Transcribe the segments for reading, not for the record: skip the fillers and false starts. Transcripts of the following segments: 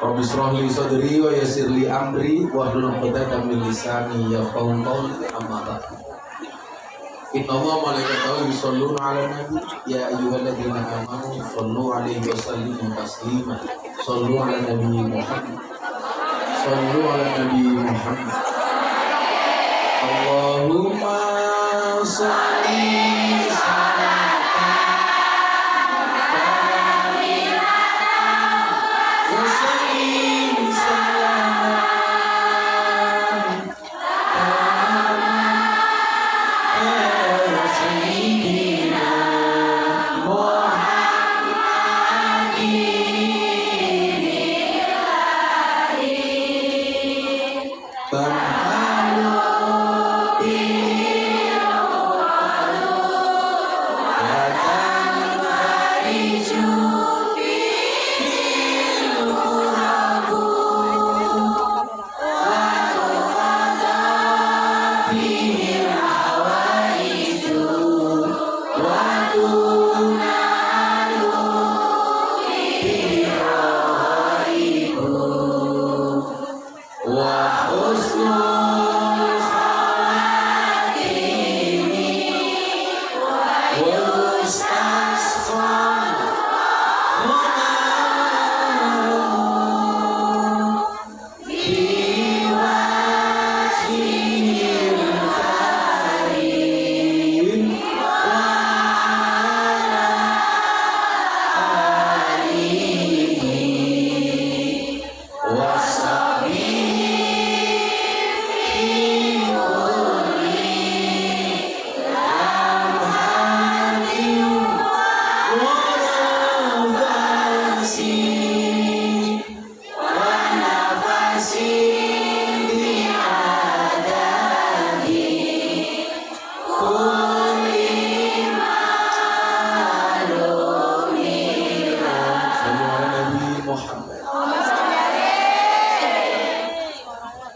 Rabbi shrah li sadri wa yassir li amri wahlul 'uqdatam min lisani yafqahu qawli. Amma ba'd. Inna Allaha wa malaikatahu yusholluna 'alan nabi ya ayyuhalladzina amanu shollu 'alaihi wa sallimu taslima. Shollu 'alan nabi Muhammad. Shollu 'alan nabi Muhammad. Allahumma sholli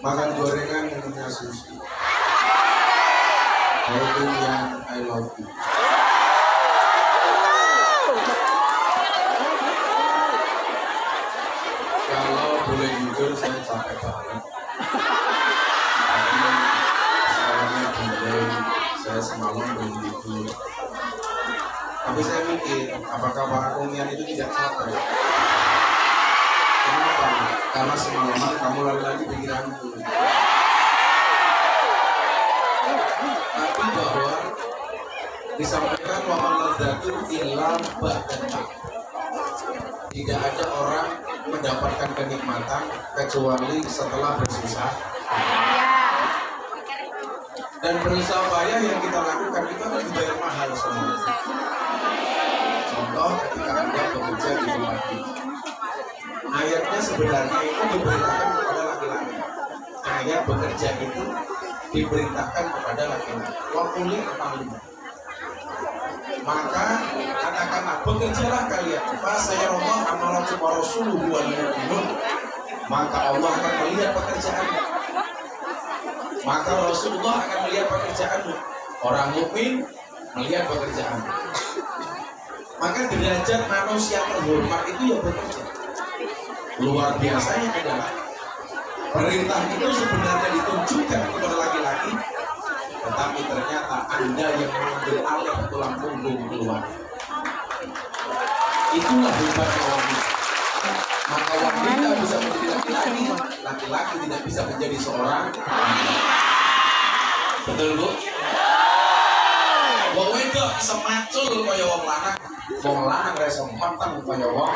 makan gorengan minumnya susu. Itu yang I love you. Kalau boleh jujur saya capek banget. Tapi pesawatnya delay, saya semalam belum tidur. Tapi saya mikir, apakah Pak Kungian itu tidak capek? Kenapa? Karena semalaman kamu lagi-lagi pikiranku. Tapi bahwa disampaikan bahwa ladatu ilam ba'data. Tidak ada orang mendapatkan kenikmatan kecuali setelah bersusah. Dan bersusah payah yang kita lakukan itu akan dibayar mahal semua. Contoh ketika Anda bekerja di tempat ini. Ayatnya sebenarnya itu diberitakan kepada laki-laki. Ayat bekerja itu diberitakan kepada laki-laki. Wakuli amalina. Maka katakanlah bekerjalah kalian. Fasayarallahu amalakum wa rasuluhu wal mu'minun. Maka Allah akan melihat pekerjaanmu. Maka Rasulullah akan melihat pekerjaanmu. Orang mukmin melihat pekerjaanmu. Maka derajat manusia terhormat itu ya bekerja. Luar biasanya adalah perintah itu sebenarnya ditunjukkan kepada laki-laki, tetapi ternyata Anda yang mengambil alih tulang punggung keluar. Itulah hebatnya wanita. Maka wanita bisa menjadi laki-laki, laki-laki tidak bisa menjadi seorang wanita. Betul Bu? Wong wedok bisa macul kaya wong lanang, wong lanang ora iso menteng kaya wong.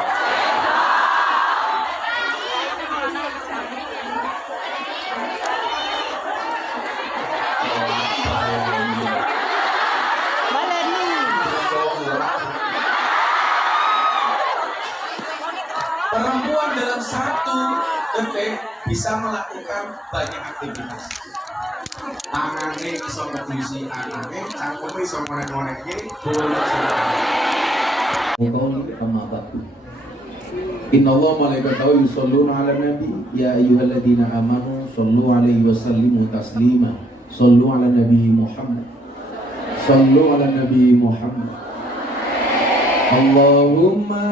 Perempuan dalam satu detik bisa melakukan banyak aktivitas. Tangannya bisa ngedusi anaknya, cangkemnya bisa ngonek-ngoneknya, boleh Inna Allah malaikatahu yusholluna 'alan nabi ya ayyuhalladzina amanu shollu 'alaihi wa sallimu taslima. Shollu 'alan nabi Muhammad. Shollu 'alan nabi Muhammad. Allahumma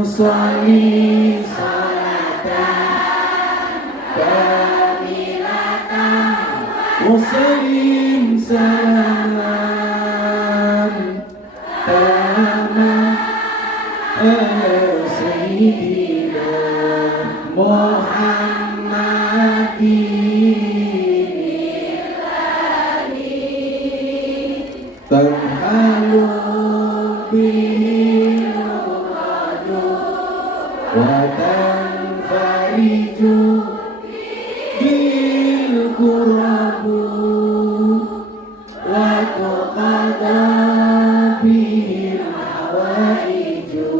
sholli salatan Muslim salam Tamam Sayyidina Muhammadin Tanhalu binuradu wa tanfariju bil kurabu wa tuqada bil hawaiju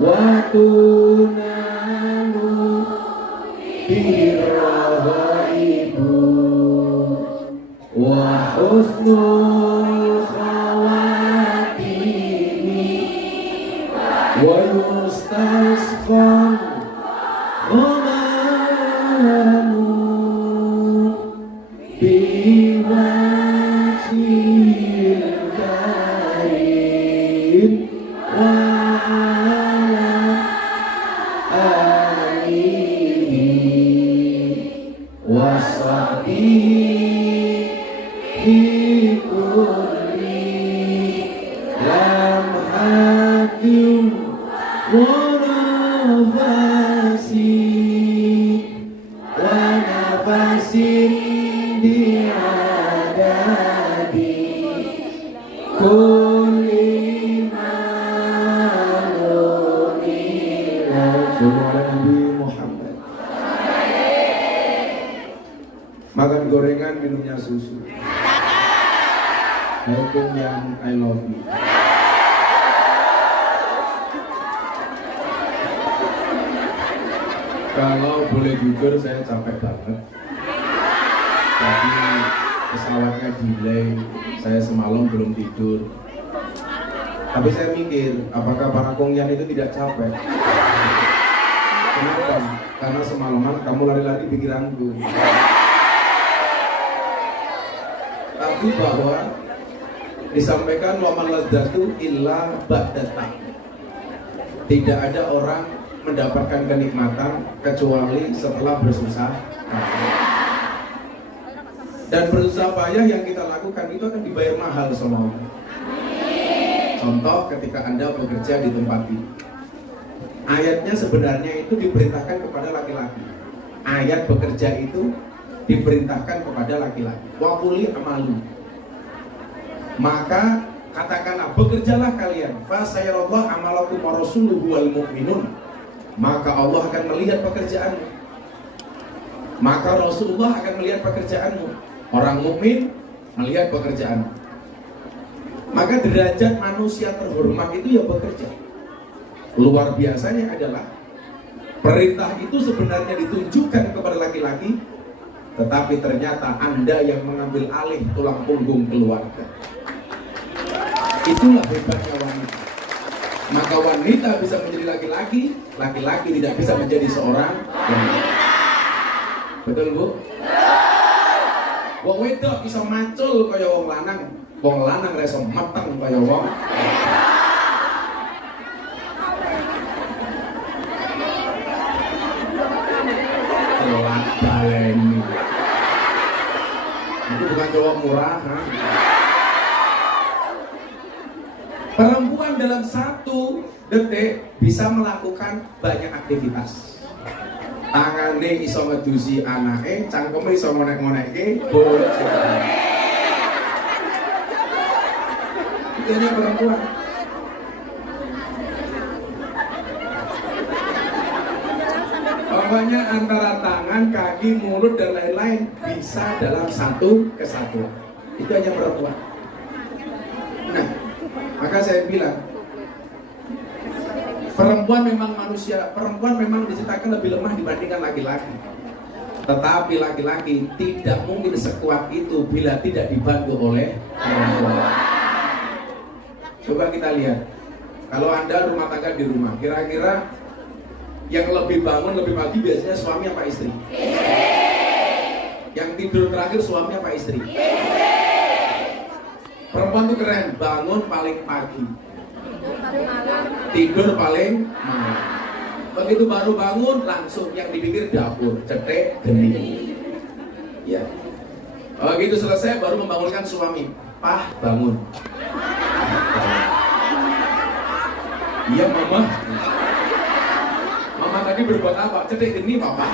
wa tunalu bil rawaibu wa husnul khawatimi wa yustasqal ghamamu biwajhil karim wa ala alihi wa sahbihi kulli lamhatin wa nafasin bi'adadi kulli ma'lumina Nabi Muhammad. Makan gorengan, minumnya susu. Hukum yang I love you. Kalau boleh jujur, saya capek banget. Tadi pesawatnya delay, saya semalam belum tidur. Tapi saya mikir, apakah para kongyan itu tidak capek? Kenapa? Karena semalaman kamu lari-lari pikiranku. Tapi bahwa disampaikan wa man ladzatu illa ba'data. Tidak ada orang mendapatkan kenikmatan kecuali setelah bersusah payah. Dan bersusah payah yang kita lakukan itu akan dibayar mahal sama Allah. Contoh ketika Anda bekerja di tempat ini. Ayatnya sebenarnya itu diperintahkan kepada laki-laki. Ayat bekerja itu diperintahkan kepada laki-laki. Wa quli amalu. Maka katakanlah bekerjalah kalian. Fa sayarallahu amalakum wa rasuluhu wal mu'minun. Maka Allah akan melihat pekerjaanmu. Maka Rasulullah akan melihat pekerjaanmu. Orang mukmin melihat pekerjaanmu. Maka derajat manusia terhormat itu ya bekerja. Luar biasanya adalah perintah itu sebenarnya ditunjukkan kepada laki-laki, tetapi ternyata Anda yang mengambil alih tulang punggung keluarga. Itulah hebatnya wanita. Maka wanita bisa menjadi laki-laki, laki-laki tidak bisa menjadi seorang wanita. Betul, Bu? Wong wedok bisa macul kaya wong lanang, wong lanang ra iso meteng kaya wong. Telat baleni. Itu bukan cowok murah, ha? Perempuan dalam 1 detik bisa melakukan banyak aktivitas. Tangane iso ngedusi anake, cangkeme iso ngonek-ngonekke bojo. Itu hanya perempuan. Pokoknya antara tangan, kaki, mulut dan lain-lain bisa dalam satu kesatuan. Itu hanya perempuan. Nah, maka saya bilang, perempuan memang manusia, perempuan memang diciptakan lebih lemah dibandingkan laki-laki. Tetapi laki-laki tidak mungkin sekuat itu bila tidak dibantu oleh perempuan. Coba kita lihat, kalau Anda rumah tangga di rumah, kira-kira yang lebih bangun lebih pagi biasanya suami apa istri? Yang tidur terakhir suami apa istri? Perempuan tuh keren, bangun paling pagi, tidur paling malam. Begitu baru bangun langsung yang dipikir dapur, cetek, geni. Ya. Begitu selesai baru membangunkan suami. Pah, bangun. Iya mama. Mama tadi berbuat apa? Cedek gini papa.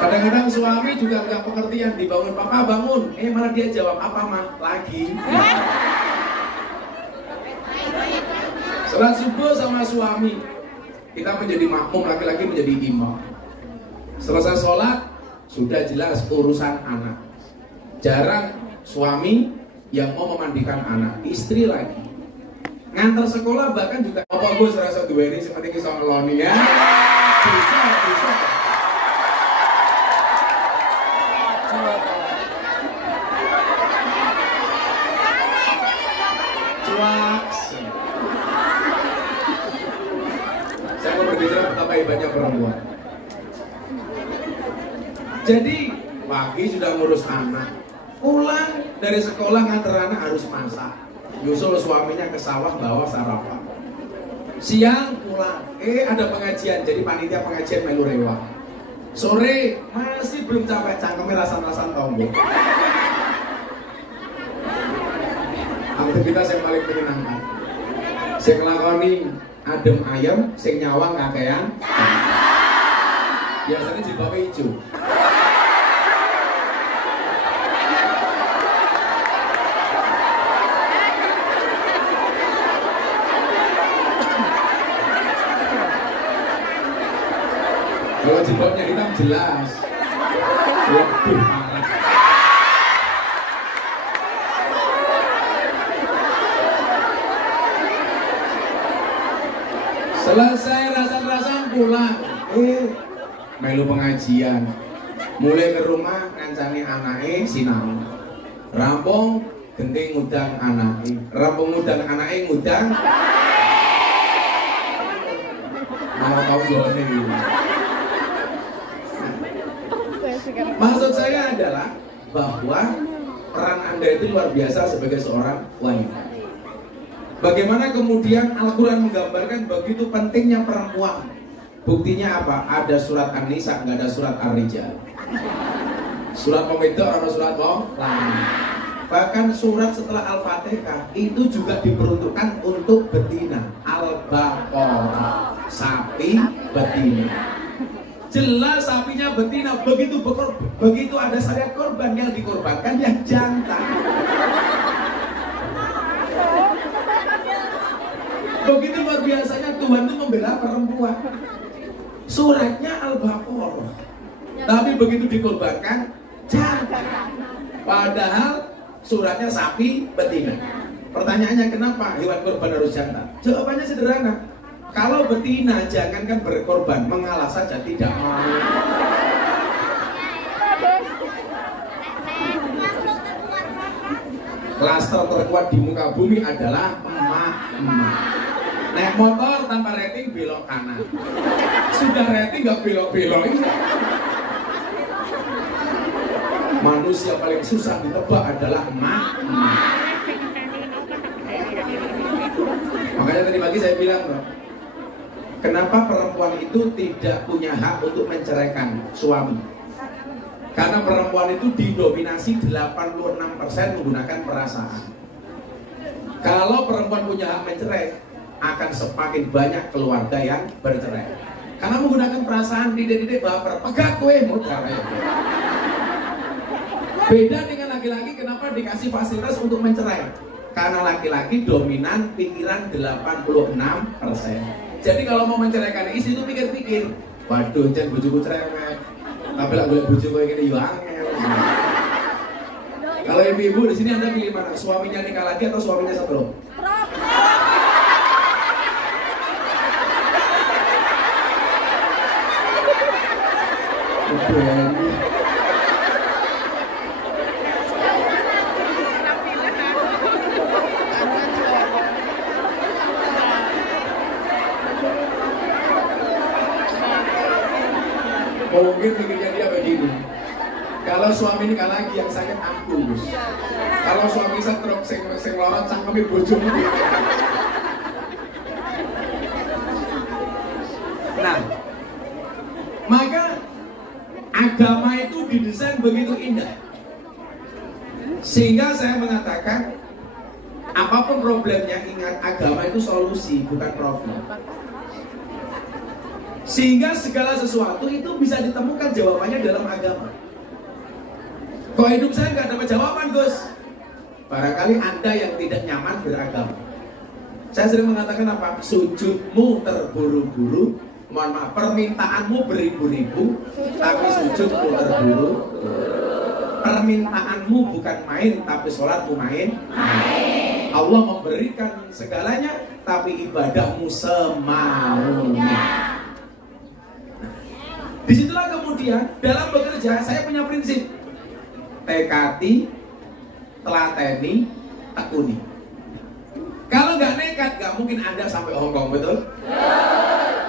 Kadang-kadang suami juga nggak pengertian, dibangun papa bangun, malah dia jawab apa mah lagi. Salat subuh sama suami, kita menjadi makmum, laki-laki menjadi imam. Selesai sholat, sudah jelas urusan anak. Jarang suami yang mau memandikan anak, istri lagi. Ngantar sekolah bahkan juga apa gue serasa dua ini seperti kisah ngeloni ya. Bisa. Saya mau berbicara betapa hebatnya perempuan. Jadi pagi sudah ngurus anak, pulang dari sekolah nganter anak harus masak, nyusul suaminya ke sawah bawa sarapan. Siang pulang, ada pengajian, jadi panitia pengajian melu rewa. Sore masih belum capek, cangkemnya rasan-rasan tombol. Aktivitas yang paling menyenangkan, saya ngelakoni adem ayam, saya nyawang kakean. Biasanya jilbabnya hijau. Kalau jilbabnya hitam jelas lebih parah. Selesai rasan-rasan pulang, melu pengajian. Mulai ke rumah ngancani anake sinau. Rampung genting ngudang anake. Rampung ngudang anake ngudang. Mau tau gone. Maksud saya adalah bahwa peran Anda itu luar biasa sebagai seorang wanita. Bagaimana kemudian Al-Quran menggambarkan begitu pentingnya perempuan. Buktinya apa? Ada surat An-Nisa, nggak ada surat Ar-Rijal. Surat Pemedok atau surat Lanang. Bahkan surat setelah Al-Fatihah itu juga diperuntukkan untuk betina. Al-Baqarah, sapi betina. Jelas sapinya betina, begitu ada syariat korban yang dikorbankan yang jantan. Begitu luar biasanya Tuhan itu membela perempuan. Suratnya Al-Baqarah, tapi begitu dikorbankan jantan. Padahal suratnya sapi betina. Pertanyaannya kenapa hewan korban harus jantan? Jawabannya sederhana. Kalau betina jangankan berkorban, mengalah saja tidak mau. Klaster terkuat di muka bumi adalah emak-emak. Naik motor tanpa rating belok kanan. Sudah rating gak belok-belok. Manusia paling susah ditebak adalah emak-emak. Makanya tadi pagi saya bilang loh, kenapa perempuan itu tidak punya hak untuk menceraikan suami? Karena perempuan itu didominasi 86% menggunakan perasaan. Kalau perempuan punya hak mencerai, akan semakin banyak keluarga yang bercerai. Karena menggunakan perasaan, didik-didik baper, pegat gue mau cerai. Beda dengan laki-laki, kenapa dikasih fasilitas untuk mencerai? Karena laki-laki dominan pikiran 86%. Jadi kalau mau menceraikan istri itu pikir-pikir, waduh, jangan bojoku cerewet, tapi lah boleh bojoku kayak gini, ya angel. Kalau ibu-ibu di sini Anda pilih mana? Suaminya nikah lagi atau suaminya setrum? Mungkin pikirnya dia begini, kalau suami nikah lagi yang sakit aku, kalau suami setruk sing lorot cangkeme bojomu. Nah, maka Agama itu didesain begitu indah, sehingga saya mengatakan apapun problemnya, ingat agama itu solusi, bukan problem. Sehingga segala sesuatu itu bisa ditemukan jawabannya dalam agama. Kok hidup saya nggak dapat jawaban, Gus? Barangkali Anda yang tidak nyaman beragama. Saya sering mengatakan apa? Sujudmu terburu-buru, mohon maaf, permintaanmu beribu-ribu, tapi sujudmu terburu. Permintaanmu bukan main, tapi sholatmu main. Allah memberikan segalanya, tapi ibadahmu semaunya. Disitulah kemudian dalam bekerja saya punya prinsip: tekati, telateni, tekuni. Kalau nggak nekat, nggak mungkin Anda sampai Hongkong, betul?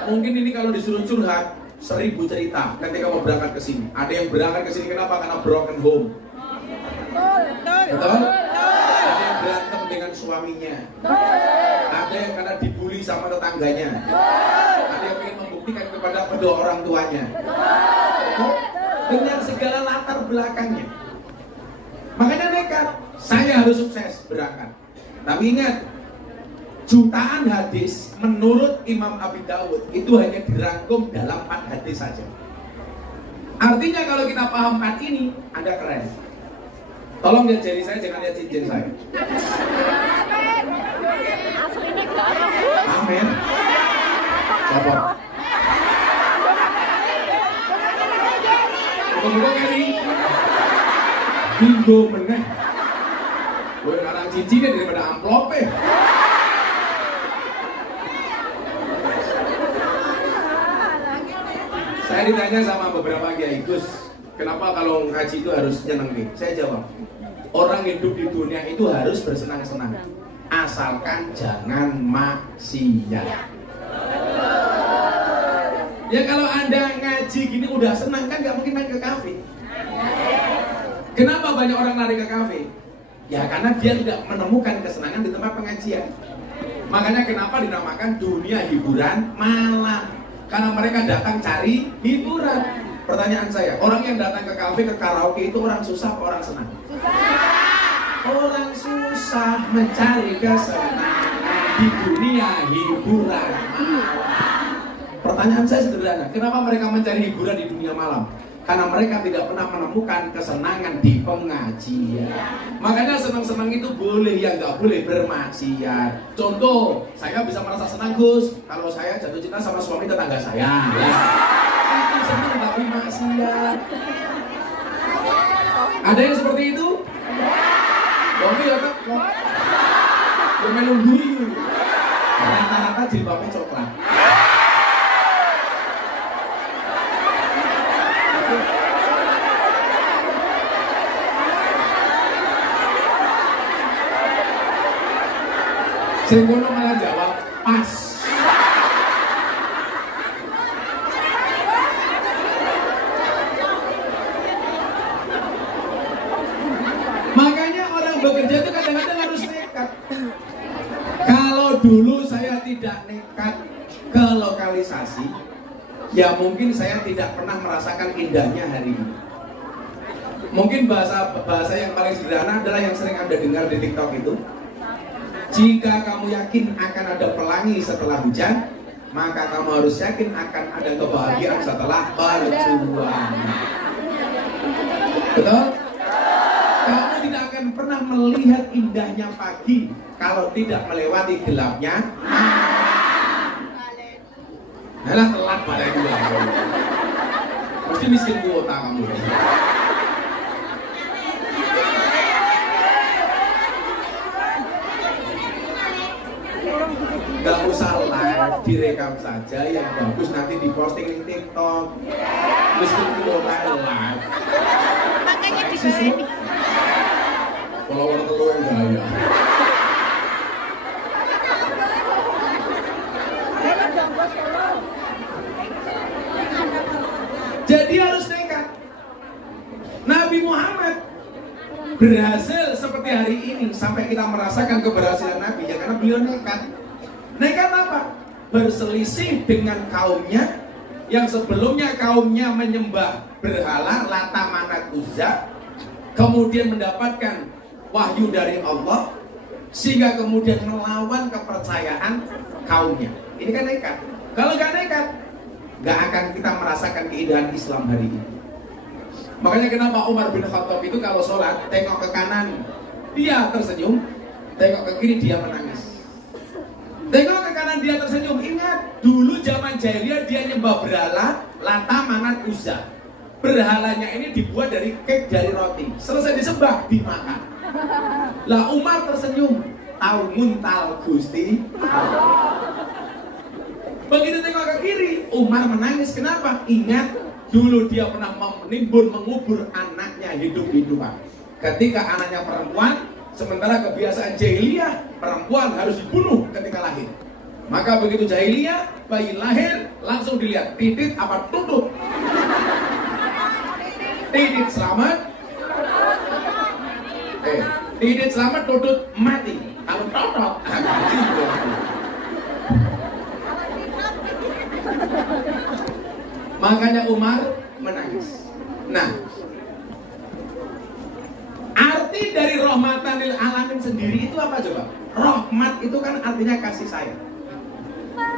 Mungkin ini kalau disuruh curhat 1000 cerita ketika mau berangkat ke sini. Ada yang berangkat ke sini kenapa? Karena broken home. Betul? Ada yang berantem dengan suaminya. Ada yang karena dibully sama tetangganya. Ada yang ingin membuktikan kepada kedua orang tuanya. Dengan segala latar belakangnya. Makanya nekat, saya harus sukses berangkat. Tapi ingat, jutaan hadis menurut Imam Abi Dawud itu hanya dirangkum dalam 4 hadis saja. Artinya kalau kita paham 4 ini, Anda keren. Tolong lihat jari saya, jangan lihat cincin saya. Amin. Bapak. Tunggu kali. Bingo meneh. Gue larang cincinnya daripada amplopnya. Saya ditanya sama beberapa kiai, Gus, kenapa kalau ngaji itu harus nyenengin? Saya jawab, orang hidup di dunia itu harus bersenang-senang, asalkan jangan maksiat. Ya kalau Anda ngaji gini udah senang kan nggak mungkin main ke kafe. Kenapa banyak orang lari ke kafe? Ya karena dia tidak menemukan kesenangan di tempat pengajian. Makanya kenapa dinamakan dunia hiburan malam? Karena mereka datang cari hiburan. Pertanyaan saya, orang yang datang ke kafe, ke karaoke itu orang susah atau orang senang? Orang susah mencari kesenangan di dunia hiburan malam. Pertanyaan saya sederhana, kenapa mereka mencari hiburan di dunia malam? Karena mereka tidak pernah menemukan kesenangan di pengajian. Makanya senang-senang itu boleh, ya nggak boleh bermaksiat. Contoh, saya bisa merasa senang, Gus, kalau saya jatuh cinta sama suami tetangga saya. Itu senang tapi maksiat. Ada yang seperti itu? Oke ya kan? Yang melunggui. Rata-rata jilbabnya coklat. Senggono malah jawab pas. Makanya orang bekerja itu kadang-kadang harus nekat. Kalau dulu saya tidak nekat ke lokalisasi, ya mungkin saya tidak pernah merasakan indahnya hari ini. Mungkin bahasa yang paling sederhana adalah yang sering Anda dengar di TikTok itu. Jika kamu yakin akan ada pelangi setelah hujan, maka kamu harus yakin akan ada kebahagiaan setelah perjuangan. Betul? Kamu tidak akan pernah melihat indahnya pagi kalau tidak melewati gelapnya. Alah telat pada gua. Mesti miskin kuota kamu. Gak usah live, direkam saja yang bagus nanti diposting di TikTok. Mesti kuota live. Makanya digoreng. Follower telur yang gaya. Jadi harus nekat. Nabi Muhammad berhasil seperti hari ini sampai kita merasakan keberhasilan Nabi ya karena beliau nekat. Nekat apa? Berselisih dengan kaumnya yang sebelumnya kaumnya menyembah berhala Lata Manat Uzza, kemudian mendapatkan wahyu dari Allah sehingga kemudian melawan kepercayaan kaumnya. Ini kan nekat. Kalau nggak nekat, nggak akan kita merasakan keindahan Islam hari ini. Makanya kenapa Umar bin Khattab itu kalau sholat tengok ke kanan dia tersenyum, tengok ke kiri dia menangis. Tengok ke kanan dia tersenyum. Ingat, dulu zaman jahiliyah dia nyembah berhala Lata Manat Uzza. Berhalanya ini dibuat dari kek dari roti. Selesai disembah, dimakan. Lah Umar tersenyum, tahu muntal Gusti. Begitu tengok ke kiri, Umar menangis. Kenapa? Ingat, dulu dia pernah menimbun mengubur anaknya hidup-hidupan. Ketika anaknya perempuan, sementara kebiasaan jahiliyah perempuan harus dibunuh ketika lahir. Maka begitu jahiliyah, bayi lahir langsung dilihat titit apa tutut. Titit selamat, titit selamat, tutut mati. Kalau totot, mati. Makanya Umar menangis. Nah, arti dari rahmatan lil alamin sendiri itu apa coba? Rahmat itu kan artinya kasih sayang.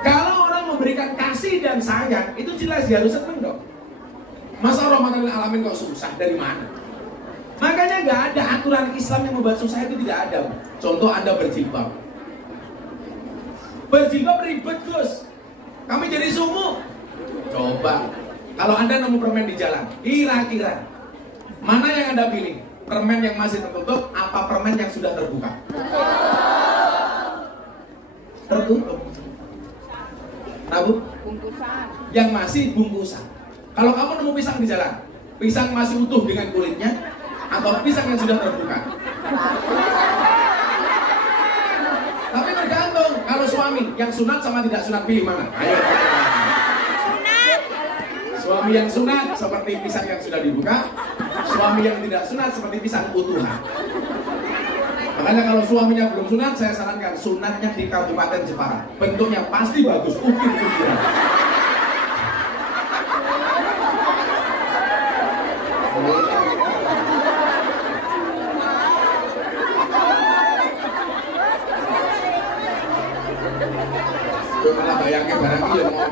Kalau orang memberikan kasih dan sayang, itu jelas dia harus seneng dong. Masa rahmatan lil alamin kok susah? Dari mana? Makanya nggak ada aturan Islam yang membuat susah, itu tidak ada. Contoh Anda berjilbab. Berjilbab ribet Gus. Kami jadi sumuk. Coba, kalau Anda nemu permen di jalan, kira-kira mana yang Anda pilih? Permen yang masih tertutup, apa permen yang sudah terbuka? Tertutup. Tahu? Bungkusan. Yang masih bungkusan. Kalau kamu nemu pisang di jalan, pisang masih utuh dengan kulitnya, atau pisang yang sudah terbuka? Tapi tergantung. Kalau suami yang sunat sama tidak sunat, pilih mana? Ayo. Suami yang sunat seperti pisang yang sudah dibuka, suami yang tidak sunat seperti pisang utuhan. Makanya kalau suaminya belum sunat, saya sarankan sunatnya di Kabupaten Jepara. Bentuknya pasti bagus, ukir-ukiran. Gue malah bayangin barang ini ngomong.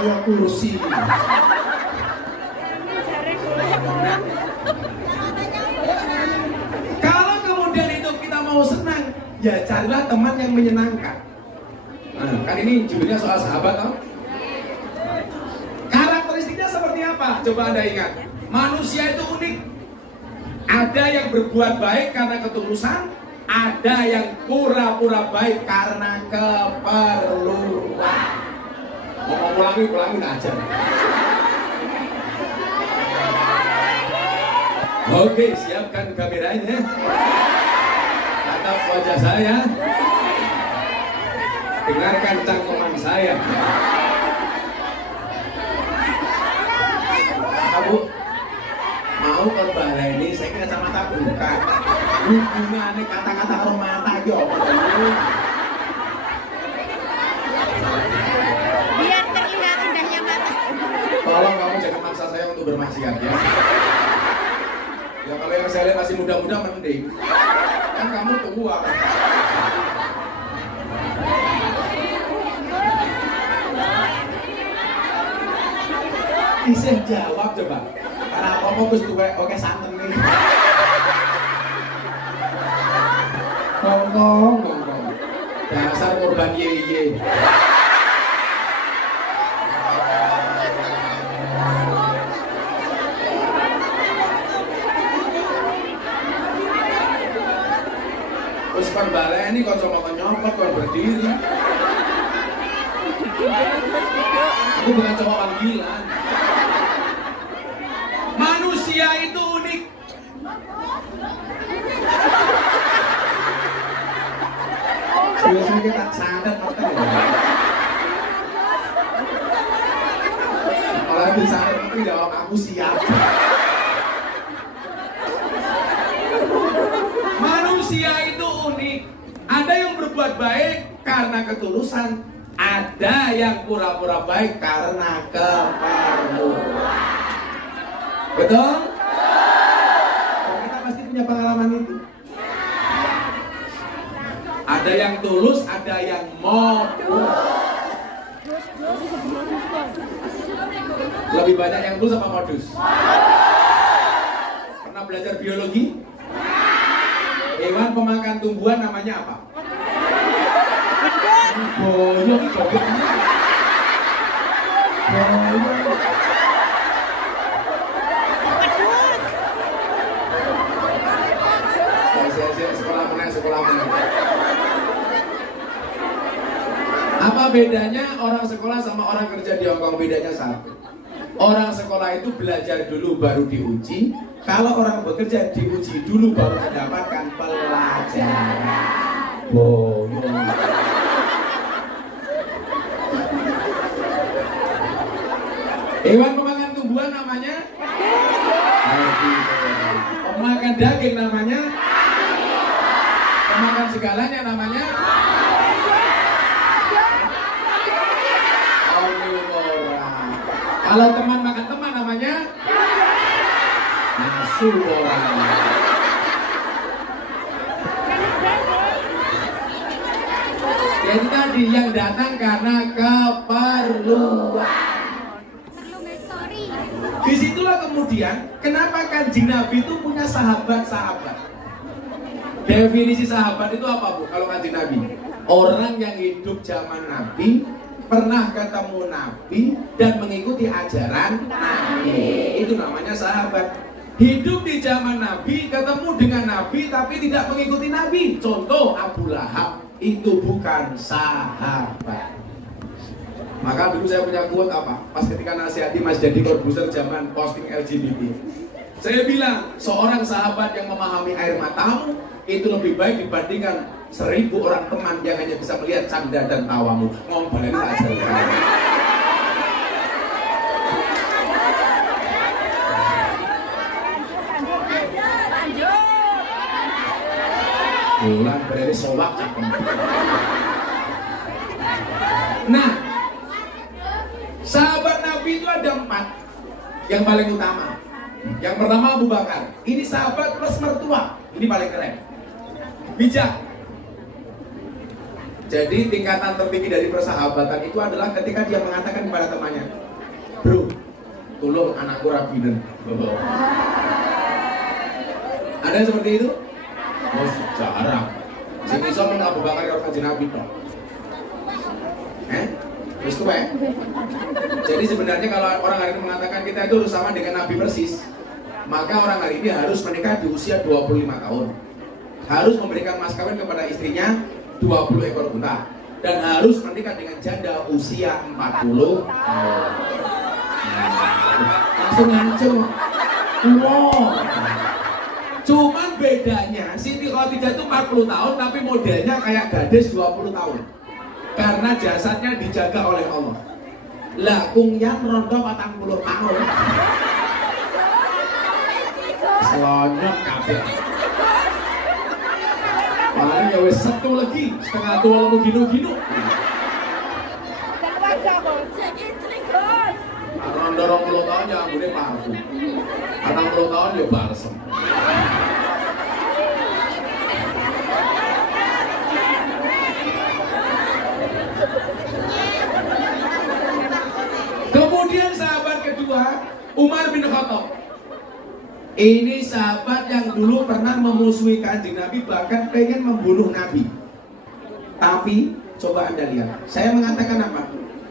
Kayak kursi. Kalau kemudian itu kita mau senang, ya carilah teman yang menyenangkan. Nah, kan ini judulnya soal sahabat, toh? Karakteristiknya seperti apa? Coba Anda ingat. Manusia itu unik. Ada yang berbuat baik karena ketulusan, ada yang pura-pura baik karena keperluan. Mau ulangin aja. Oke, siapkan kameranya. Tatap wajah saya. Dengarkan cangkeman saya. Kamu mau khotbah ini? Saya kacamata buka. Hubungannya kata-kata hormata yo. Biar terlihat indahnya mata. Tolong kamu jangan maksa saya untuk bermaksiat ya. Ya kalau yang saya lihat masih muda-muda mending. Kan kamu tua. Bisa jawab coba. Kenapa fokus tuh oke santen nih. Ngomong. Dasar korban ye. Terus kan baleni kacamata nyopot kok berdiri. Aku bukan cowok panggilan. Manusia itu unik. Biasanya kita santet ngerti ya. Kalau aku santet ngerti jawab aku siap. Manusia itu unik. Ada yang berbuat baik karena ketulusan, ada ada yang pura-pura baik karena keperluan. Betul? Kita pasti punya pengalaman itu. Ada yang tulus, ada yang modus. Lebih banyak yang tulus apa modus? Pernah belajar biologi? Hewan pemakan tumbuhan namanya apa? Boyong, sekolah meneng. Apa bedanya orang sekolah sama orang kerja di Hongkong? Bedanya satu. Orang sekolah itu belajar dulu baru diuji. Kalau orang bekerja diuji dulu baru mendapatkan pelajaran. Boyong. Hewan pemakan tumbuhan namanya? Pemakan daging namanya? Pemakan segalanya namanya? Omnivora. Kalau teman makan teman namanya? Nasuvora. Jadi tadi yang datang karena keperluan. Disitulah kemudian kenapa Kanjeng Nabi itu punya sahabat-sahabat. Definisi sahabat itu apa, Bu? Kalau Kanjeng Nabi, orang yang hidup zaman Nabi, pernah ketemu Nabi dan mengikuti ajaran Nabi. Itu namanya sahabat. Hidup di zaman Nabi, ketemu dengan Nabi tapi tidak mengikuti Nabi. Contoh Abu Lahab, itu bukan sahabat. Maka dulu saya punya quote apa? Pas ketika nasihati Mas Dedi Corbuzier zaman posting LGBT. Saya bilang, seorang sahabat yang memahami air matamu itu lebih baik dibandingkan 1000 orang teman yang hanya bisa melihat canda dan tawamu. Ngombalin aja. Bulan berani solak cakep. Nah, sahabat Nabi itu ada 4 yang paling utama. Yang pertama Abu Bakar. Ini sahabat plus mertua. Ini paling keren. Bijak. Jadi tingkatan tertinggi dari persahabatan itu adalah ketika dia mengatakan kepada temannya, "Bro, tolong anakku rabinen." Ada yang seperti itu? Oh, jarang. Sing iso men Abu Bakar karo Kanjeng Nabi tok. Terus tuh ya. Jadi sebenarnya kalau orang hari ini mengatakan kita itu harus sama dengan Nabi persis, maka orang hari ini harus menikah di usia 25 tahun. Harus memberikan mas kawin kepada istrinya 20 ekor unta. Dan harus menikah dengan janda usia 40 tahun. Langsung ngancur. Wow. Cuman bedanya Siti Khadijah itu 40 tahun tapi modelnya kayak gadis 20 tahun. Karena jasadnya dijaga oleh Allah. Lah kungyan rondo 40 tahun. Selonyok kabeh. Paling ya wis setu lagi, setengah tua lu gino-gino. Rondo 20 tahun ya ambune parfum. 40 tahun ya balsem. Kemudian sahabat kedua, Umar bin Khattab. Ini sahabat yang dulu pernah memusuhi Kanjeng Nabi, bahkan pengen membunuh Nabi. Tapi coba Anda lihat, saya mengatakan apa?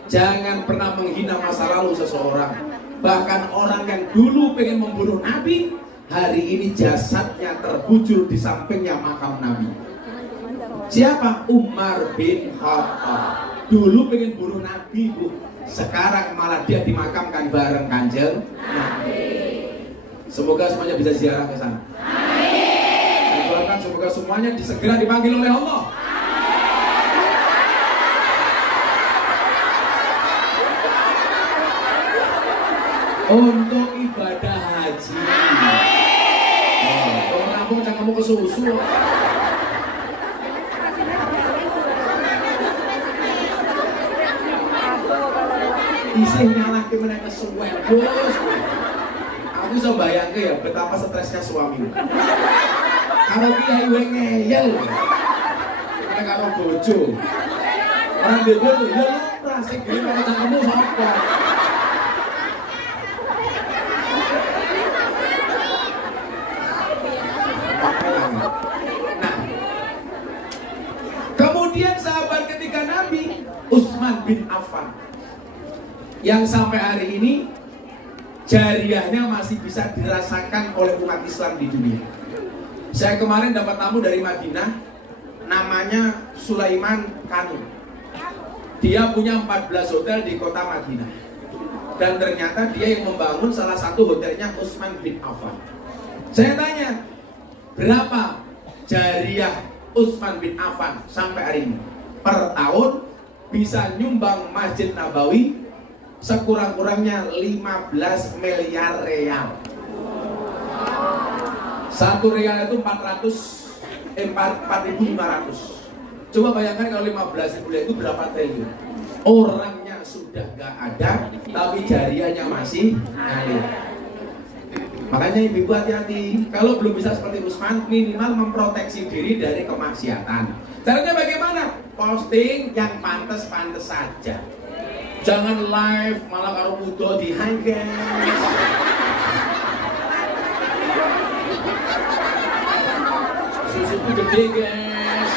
Jangan pernah menghina masa lalu seseorang. Bahkan orang yang dulu pengen membunuh Nabi, hari ini jasadnya terbujur di sampingnya makam Nabi. Siapa? Umar bin Khattab. Dulu pengen bunuh Nabi, Bu. Sekarang malah dia dimakamkan bareng Kanjeng Nabi. Semoga semuanya bisa ziarah ke sana. Amin. Doakan semoga semuanya segera dipanggil oleh Allah. Untuk ibadah haji. Kalau nampung jangan kamu kesusu. isih nyalahke meneh kesuwen, Bos. Aku iso bayangke ya betapa stresnya suami. Karo kiai wae ngeyel. Nek karo bojo. Ora dhewe lho, ya lumrah sing gene karo cangkemmu sapa? Nah, kemudian sahabat ketika Nabi Utsman bin Affan yang sampai hari ini jariahnya masih bisa dirasakan oleh umat Islam di dunia. Saya kemarin dapat tamu dari Madinah, namanya Sulaiman Kanu. Dia punya 14 hotel di kota Madinah. Dan ternyata dia yang membangun salah satu hotelnya Utsman bin Affan. Saya tanya, berapa jariah Utsman bin Affan sampai hari ini? Per tahun bisa nyumbang Masjid Nabawi sekurang-kurangnya 15 miliar real. 1 real itu 4.500. Coba bayangkan kalau 15 miliar itu berapa triliun. Orangnya sudah gak ada, tapi jariahnya masih ngalir. Makanya ibu hati-hati. Kalau belum bisa seperti Utsman, minimal memproteksi diri dari kemaksiatan. Caranya bagaimana? Posting yang pantas-pantas saja. Jangan live malah karo mudo di hi guys. Susuku gede guys.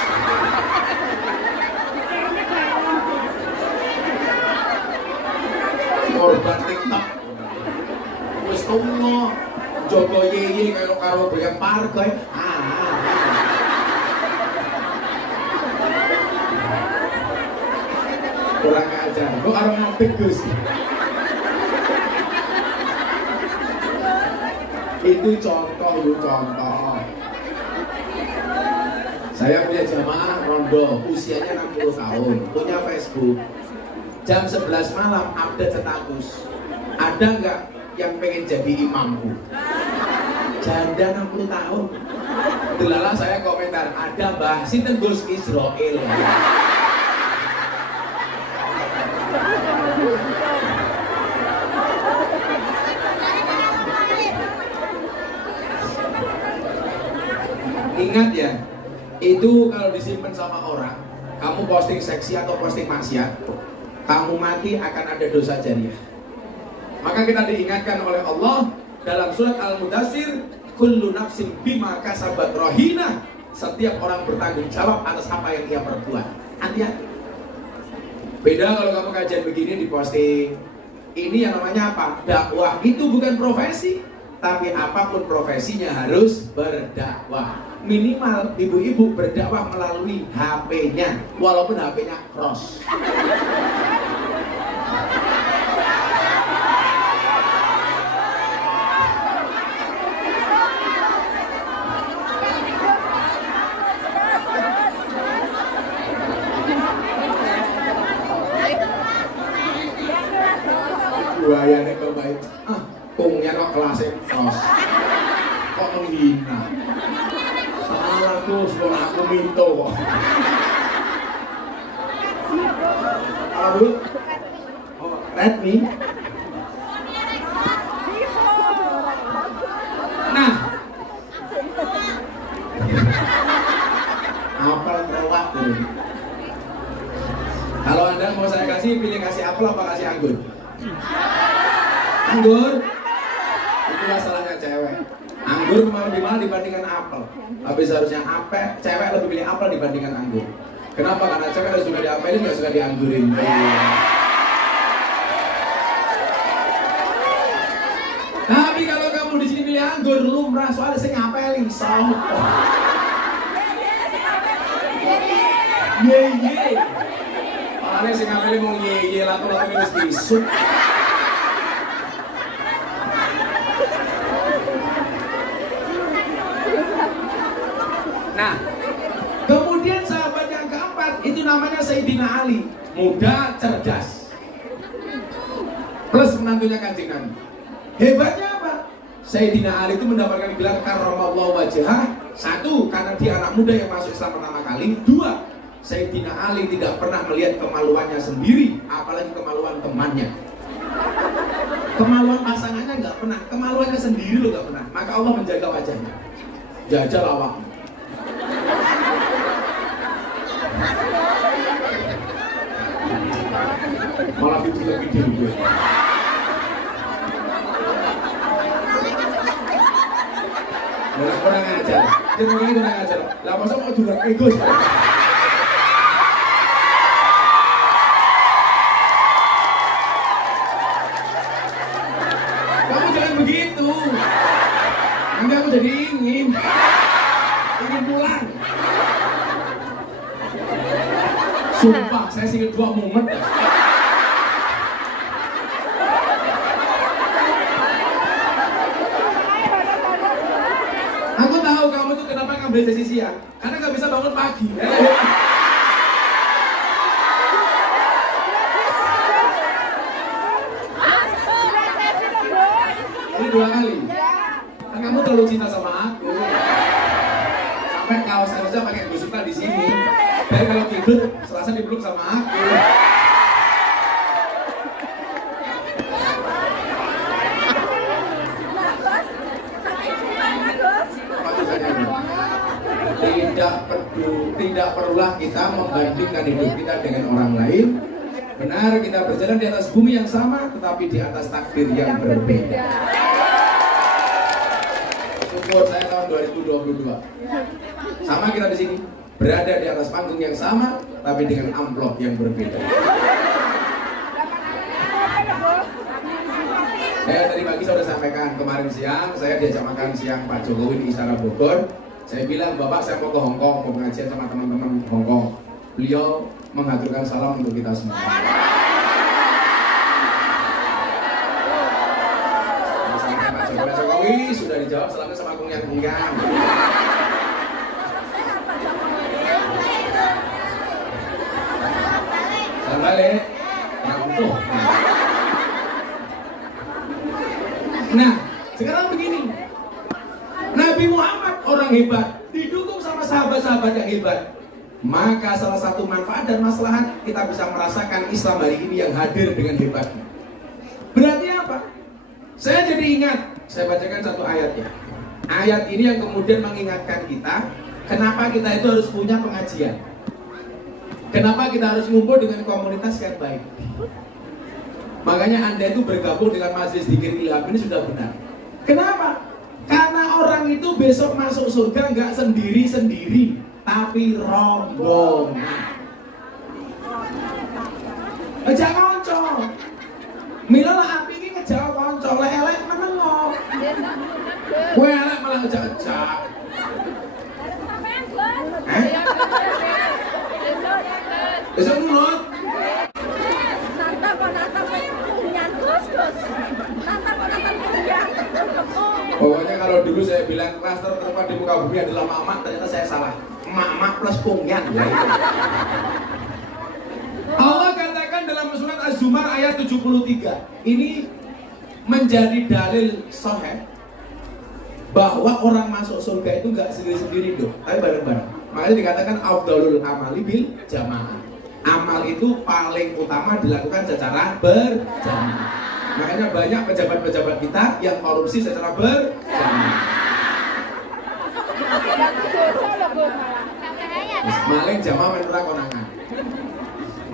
Korban TikTok. Wis tunggu Joko Yeye karo goyang pargo. Kurang ajar, kok karo ngadeg Gus. Itu contoh, contoh. Saya punya jamaah rondo, usianya 60 tahun, punya Facebook. Jam 11 malam update status. Ada nggak yang pengen jadi imamku? Janda 60 tahun. Delala saya komentar, ada Mbah Sinten Gus Israel. Ingat ya, itu kalau disimpan sama orang, kamu posting seksi atau posting maksiat, kamu mati akan ada dosa jariah. Maka kita diingatkan oleh Allah dalam surat Al-Mudaththir, kullu nafsin bima kasabat rahina. Setiap orang bertanggung jawab atas apa yang ia perbuat. Hati-hati. Beda kalau kamu kajian begini diposting. Ini yang namanya apa? Dakwah. Itu bukan profesi, tapi apapun profesinya harus berdakwah. Minimal ibu-ibu berdakwah melalui HP-nya, walaupun HP-nya cross. Buayanya kebaik, kungnya kok kelasnya cross, kok menghina. Salah tuh, sekolah aku minto kok. Aduh, Redmi. Nah, apel terwak tuh. Kalau Anda mau saya kasih, pilih kasih apel apa kasih anggur? Anggur? Itu masalahnya cewek. Anggur mau lebih mahal dibandingkan apel. Tapi seharusnya cewek lebih pilih apel dibandingkan anggur. Kenapa? Karena cewek harus suka diapelin, nggak suka dianggurin. Tapi kalau kamu di sini pilih anggur, lumrah soalnya saya ngapelin. Sopo. Ye. Soalnya saya ngapelin mau ye lato-lato minus disuk. Nah, kemudian sahabat yang keempat itu namanya Sayyidina Ali, muda, cerdas, plus menantunya Kanjeng Nabi. Hebatnya apa? Sayyidina Ali itu mendapatkan gelar karramallahu wajhah. 1, karena dia anak muda yang masuk Islam pertama kali. 2, Sayyidina Ali tidak pernah melihat kemaluannya sendiri, apalagi kemaluan temannya. Kemaluan pasangannya nggak pernah, kemaluannya sendiri lo nggak pernah. Maka Allah menjaga wajahnya. Jajal awak. Malah video gue. Kurang ajar. Jangan kurang ajar. Lah masa mau juga ego. Kamu jangan begitu. Nanti aku jadi ingin pulang. Sumpah, saya singgah 2 momen. Aku tahu kamu tuh kenapa ngambil sesi siang, karena nggak bisa bangun pagi. Ini 2 kali. Kan kamu terlalu cinta sama aku. Sampai kaos aja pakai gusukan di sini. Biar kalau tidur, Selasa dipeluk sama aku. Tidak perlulah kita membandingkan hidup kita dengan orang lain. Benar, kita berjalan di atas bumi yang sama, tetapi di atas takdir yang berbeda. Syukur saya tahun 2022. Sama kita di sini, berada di atas panggung yang sama, tapi dengan amplop yang berbeda. Saya tadi pagi sudah sampaikan, kemarin siang saya diajak makan siang Pak Jokowi di Istana Bogor. Saya bilang, Bapak saya mau ke Hongkong, mau pengajian sama teman-teman Hongkong. Beliau mengaturkan salam untuk kita semua. Pak Jokowi sudah dijawab salamnya sama kungyan-kungyan. Salam balik. Nah, sekarang begini. Nabi Muhammad orang hebat, didukung sama sahabat-sahabat yang hebat. Maka salah satu manfaat dan maslahat kita bisa merasakan Islam hari ini yang hadir dengan hebatnya. Berarti apa? Saya jadi ingat, saya bacakan satu ayat ya. Ayat ini yang kemudian mengingatkan kita, kenapa kita itu harus punya pengajian. Kenapa kita harus ngumpul dengan komunitas yang baik. Makanya Anda itu bergabung dengan Majelis Dzikir Ilham ini sudah benar. Kenapa? Karena orang itu besok masuk surga nggak sendiri-sendiri, tapi rombongan. Ngejak konco. Mila lah api ini ngejak konco, lelek menengok. Kowe elek malah ngejak-ngejak. Besok nurut. Pokoknya kalau dulu saya bilang klaster terdepan di muka bumi adalah mak-mak, ternyata saya salah. Mak-mak plus pungyan. Allah katakan dalam surat Az-Zumar ayat 73. Ini menjadi dalil sahih bahwa orang masuk surga itu nggak sendiri-sendiri dong, tapi bareng-bareng. Makanya dikatakan afdalul amali bil jamaah. Amal itu paling utama dilakukan secara berjamaah. Makanya banyak pejabat-pejabat kita yang korupsi secara berjamaah. Maling jamaah menurut konangan.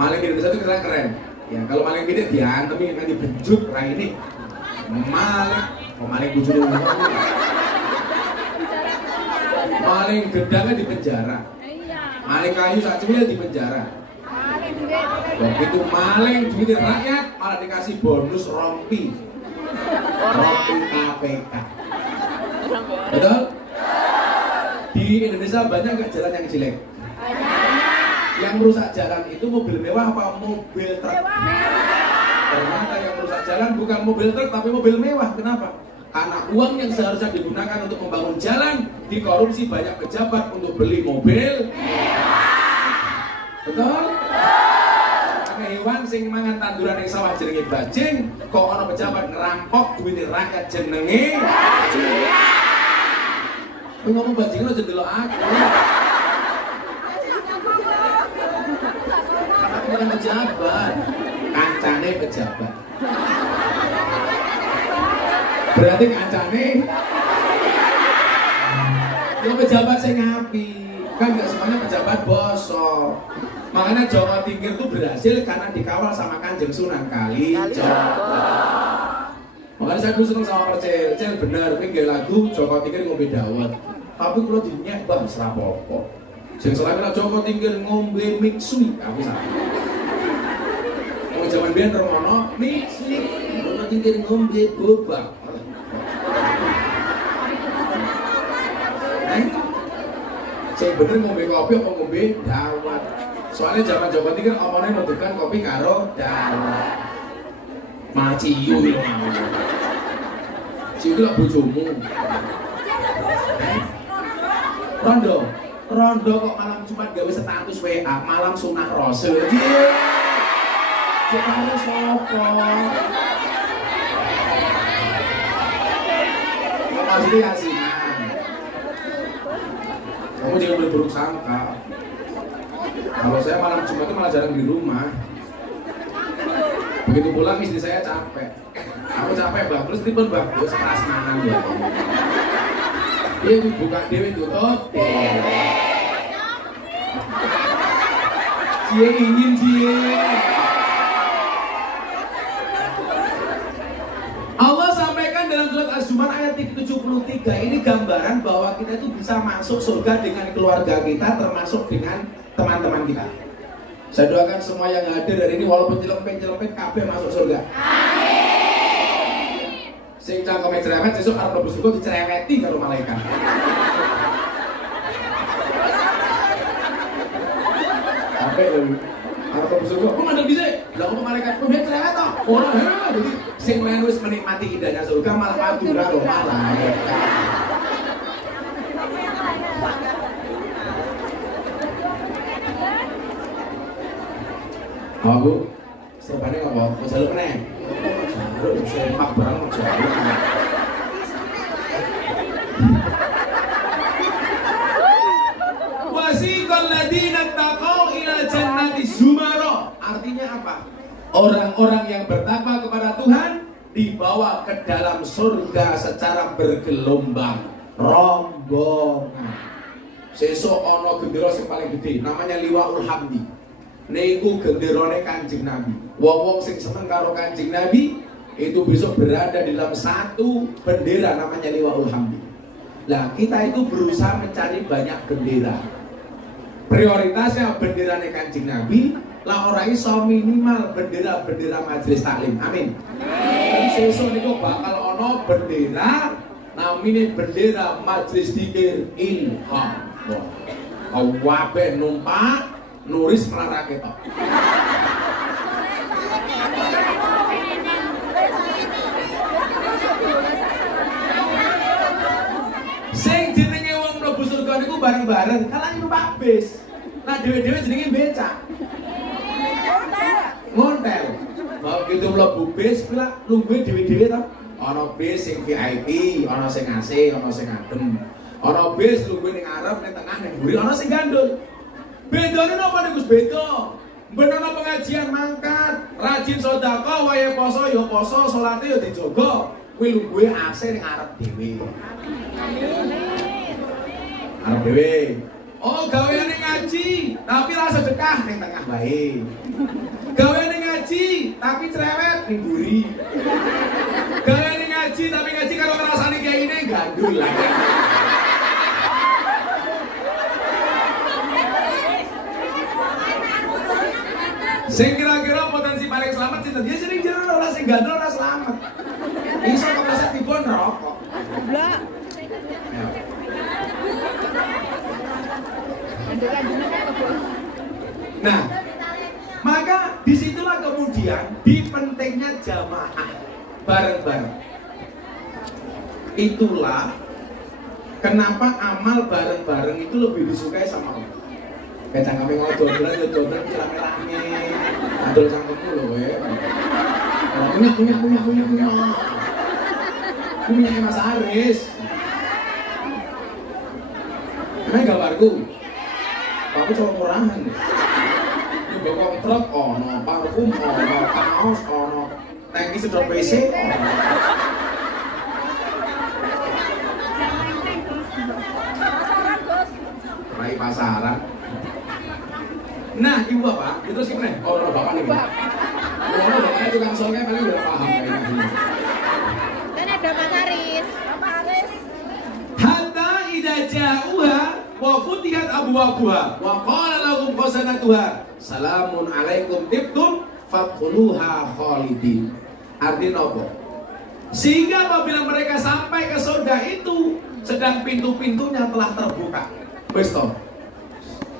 Maling di Indonesia itu keren. Ya kalau maling gede diantemi nanti benjuk rai ini. Maling bujune ngono. Maling gedangnya di penjara. Maling kayu sak cemil di penjara. Begitu maling duit rakyat malah dikasih bonus rompi KPK. Betul? Di Indonesia banyak nggak jalan yang jelek? Yang merusak jalan itu mobil mewah apa mobil truk? Ternyata yang merusak jalan bukan mobil truk tapi mobil mewah. Kenapa? Karena uang yang seharusnya digunakan untuk membangun jalan dikorupsi banyak pejabat untuk beli mobil mewah. Betul? Hewan sing mangan tanduran yang sawah jenenge bajing, kok ana pejabat ngerampok duit rakyat jenenge bajingan. Ngomong bajingan aja delok aku. Karena bukan pejabat, kancane pejabat. Berarti kancane ya pejabat sing ngapi. Kan nggak semuanya pejabat bosok. Makanya Jawa Tingkir itu berhasil karena dikawal sama Kanjeng Sunan Kalijaga. Makanya saya dulu seneng sama Percil, Cil bener, ini gak lagu Jawa Tingkir ngombe dawet. Tapi kalau dinyak bang, serapopo. Sing selama Jawa Tingkir ngombe mixui, aku salah. Kalau zaman biyen remono mixui, Jawa Tingkir ngombe boba. Sing bener ngombe kopi apa ngombe dawet. Soalnya zaman Jawa Tingkir omongnya nuduhkan kopi karo dawet. Malah ciu lho. Ciu lah bojomu. Rondo kok malam Jumat gawe status WA, malam sunah Rasul. Karo sapa? Maksudnya asinan. Kamu jangan berburuk sangka. Kalau saya malam Jumat itu malah jarang di rumah. Begitu pulang istri saya capek. Aku capek bang, terus tipe bagus prasmanan ya. Dia buka dewe tutup. Dia ingin dia. Allah sampaikan dalam surat Az-Zumar ayat 73 ini gambaran bahwa kita itu bisa masuk surga dengan keluarga kita termasuk dengan teman-teman kita. Saya doakan semua yang hadir hari ini walaupun jelempet kabeh masuk surga. Amin. Sing cangkeme cerewet sesuk arep mlebu surga dicereweti karo malaikat. Sampai lho. Arep mlebu surga, kok mandek dhisik? Lah kok malaikat kok cerewet to? Ora, jadi sing wis menikmati indahnya surga malah madura karo malaikat. Apa bu? Serbannya apa? Mau jalur meneng? Jalur, sepak barang mau jalur. Wasiqal ladina taqaw ila jannati zumara. Artinya apa? Orang-orang yang bertakwa kepada Tuhan dibawa ke dalam surga secara bergelombang, rombongan. Sesuk ana gendera sing paling gede, namanya Liwaul Hamdi. Niku genderane Kanjeng Nabi. Wong-wong sing seneng karo Kanjeng Nabi itu besok berada di dalam satu bendera namanya Liwaul Hamdi. Lah kita itu berusaha mencari banyak bendera. Prioritasnya benderane Kanjeng Nabi, lah ora iso minimal bendera-bendera majelis taklim. Amin. Amin. Sesuk niku bakal ana bendera namine bendera majelis dzikir Ilham. Kabeh numpak nuris melarake tok. Sing jenenge wong mlebu surga niku bareng-bareng, kalah numpak bis. Nah dhewe-dhewe jenenge becak. Ngontel. Begitu mlebu bis, kuwi lungguhe dhewe-dhewe to. Ana bis sing VIP, ana sing AC, ana sing adem. Ana bis lungguhe ning ngarep, ning tengah, ning mburi, ana sing gandul. Bedane napa niku beda? Benono pengajian mangkat, rajin sedekah, wayahe poso ya poso, salate ya dijaga. Kuwi lungguhe AC ning arep dhewe. Arep dhewe. Oh, gaweane ngaji, tapi ra sedekah ning tengah wae. Gaweane ngaji, tapi cerewet ning mburi. Gaweane ngaji, tapi ngaji karo ngrasani kiyaine gandul lah. Sing kira-kira potensi paling selamat sih, dia sering jero ora sing gandul ora selamat. Iso kepleset dipun rokok. Goblok. Nah, maka disitulah kemudian dipentingnya jamaah bareng-bareng. Itulah kenapa amal bareng-bareng itu lebih disukai sama Allah. Kayak cangkeme ngobrol rame-rame. Adol cangkemmu lho kowe. Punya Mas Aris. Ini gambarku. Aku coba murahan. Ini bokong truk ono, parfum ono, kaos ono, tangki sedot WC ono. pasaran. Nah, ibu bapak, itu sih nih. Oh, bapak nih. Kalau bapaknya tukang solnya paling udah paham kayaknya. Kan ada Mas Aris. Bapak Aris. Hatta idza ja'uha wa futihat abwabuha wa qala lahum khazanatuha salamun alaikum tibtum fadkhuluha khalidin. Artinya apa? Sehingga apabila mereka sampai ke surga itu sedang pintu-pintunya telah terbuka. Wis to.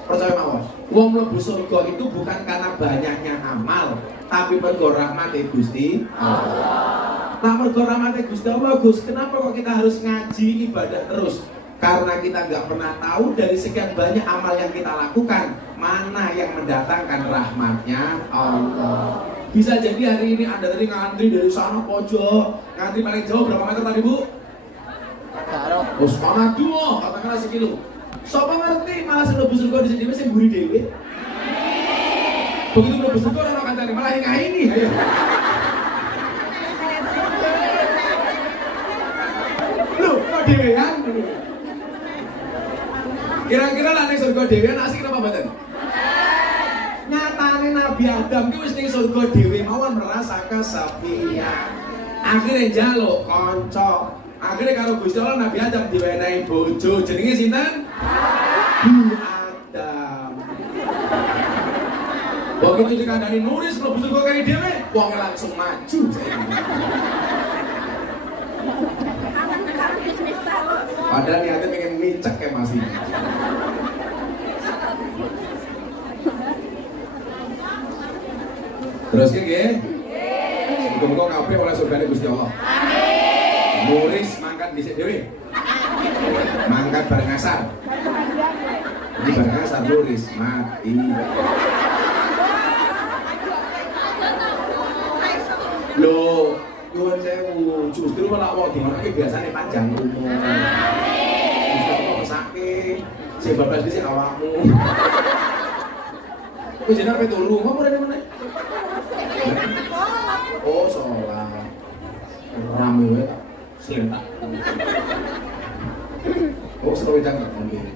Percaya mawon. Wong mlebu surga itu bukan karena banyaknya amal, tapi mergo rahmate Gusti Allah. Nah, mergo rahmate Gusti Allah, Gus, kenapa kok kita harus ngaji ibadah terus? Karena kita nggak pernah tahu dari sekian banyak amal yang kita lakukan, mana yang mendatangkan rahmatnya Allah. Bisa jadi hari ini Anda tadi ngantri dari sana pojok, ngantri paling jauh berapa meter tadi, Bu? Oh, semangat dulu, katakanlah sekilo. Sopo ngerti malah sebelum surga di sini masih buri dewe. Begitu belum surga orang akan cari malah yang ini. Ayo. Loh, kok dewean? Kira-kira lah ning surga dewean asik apa mboten? Nyatane Nabi Adam ki wis ning surga dhewe mawon merasa kesepian. Akhirnya njaluk kanca. Akhirnya kalau Gusti Allah Nabi Adam diwenehi bojo jenenge sinten? Bu Adam. Begitu dikandani nulis mlebu surga kaya dhewe, wong langsung maju. Padahal niatnya pengen micek kayak masih. Terus ki nggih? Muga-muga kabeh oleh surgane Gusti Allah. Amin. Muris mangkat dhisik dhewe. Mangkat bareng asar. Ini bareng asar muris mati. Loh, nyuwun sewu, justru malah wong dimanake biasane panjang umur. Amin. Gusti Allah sakit, sing bablas dhisik awakmu. Kowe jenenge ape turu, ngopo rene meneh? Oh, sholat. Rame wae tak selentak. Oh, seru jangan ngomong.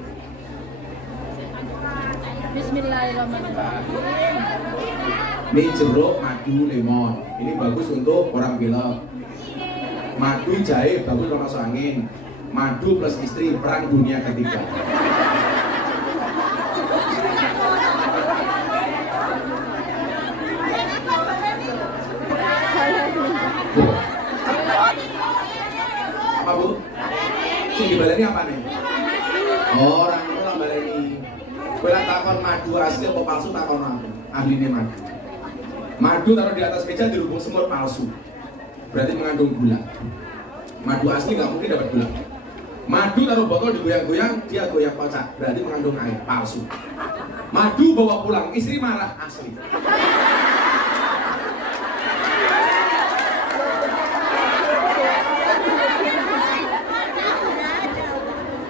Bismillahirrahmanirrahim. Ini jeruk, madu, lemon. Ini bagus untuk orang pilek. Madu, jahe, bagus untuk masuk angin. Madu plus istri, perang dunia ketiga. Apa Bu? Sing dibaleni apa nih? Oh, orang itu lah baleni. Kowe takon madu asli apa palsu takon aku. Ahline madu. Madu taruh di atas meja dirubung semut palsu. Berarti mengandung gula. Madu asli nggak mungkin dapat gula. Madu taruh botol digoyang-goyang, dia goyang kocak. Berarti mengandung air palsu. Madu bawa pulang, istri marah asli.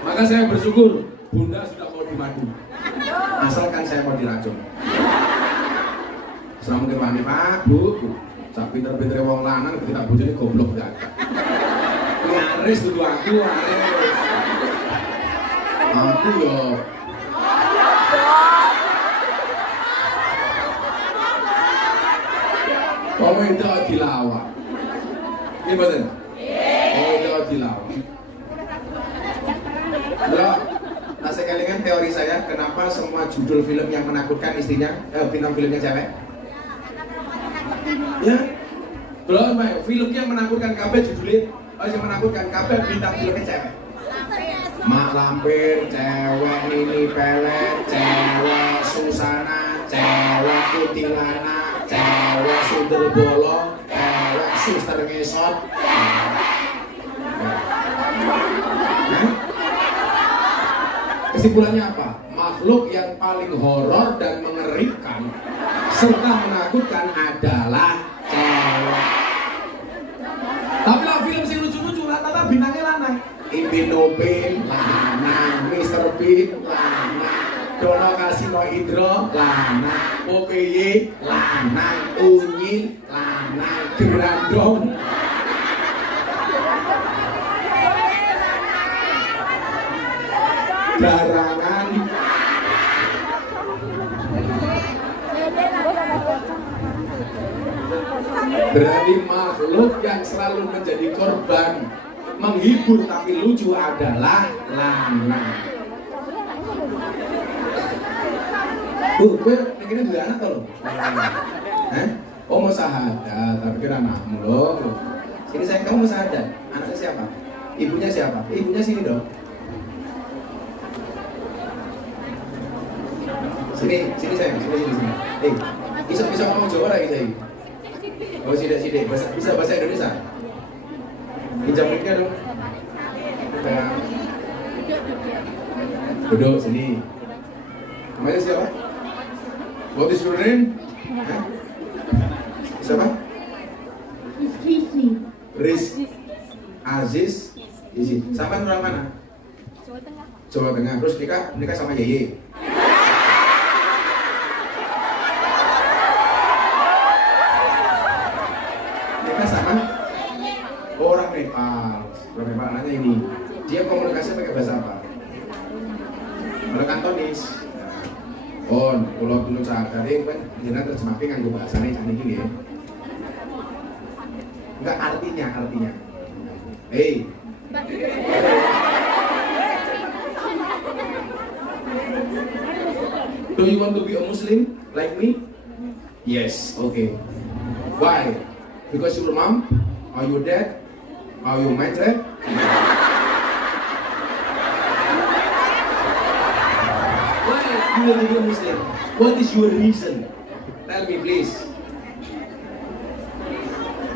Maka saya bersyukur Bunda sudah mau dimadu. Asalkan saya mau diracun. Selama mungkin wani Pak, Bu. Sak pinter-pintere wong lanang ketika bojone goblok gak. Nyaris dudu aku, nyaris. Aku yo. Wong itu dilawan. Nggih mboten? Oh, itu dilawan. Loh, saya kalian teori saya, kenapa semua judul film yang menakutkan istrinya, bintang filmnya cewek? Ya, belum Mbak, film yang menakutkan kabeh judulnya, yang menakutkan kabeh bintang filmnya cewek. Mak Lampir, cewek Nini Pelet, cewek Susana, cewek Kutilana, cewek Sundel Bolong, cewek Suster Ngesot. Kesimpulannya apa? Makhluk yang paling horor dan mengerikan serta menakutkan adalah cewek. Tapi lah film sing lucu-lucu rata-rata bintangnya lanang. Ipin Upin lanang, Mr. Bean lanang, Dono Kasino Indro lanang, Popeye lanang, Unyil lanang, Grandong. Garangan Berarti makhluk yang selalu menjadi korban menghibur tapi lucu adalah lanang. Gue mikirnya dua anak loh. Oh mau sahadat, tapi kira anakmu loh. Sini sayang, kamu mau sahadat. Anaknya siapa? Ibunya siapa? Ibunya sini dong. Sini sayang, sini. Bisa ngomong Jawa lagi sayang. Oh sidik, bisa bahasa Indonesia. Pinjam mic-nya dong. Duduk sini. Namanya siapa? What is your name? Siapa? Riz Aziz Izi. Sampai orang mana? Jawa Tengah. Terus nikah sama Yeye. Nikah sama orang Nepal. Orang Nepal nanya ini. Dia komunikasi pakai bahasa apa? Orang Kantonis. Kalau dulu sadari kan jenengan terjemahke nganggo bahasane jan iki nggih. Enggak artinya. Hey. Do you want to be a Muslim like me? Yes, okay. Why? Because your mom or your dad or your married? You want to be a Muslim? What is your reason? Tell me please.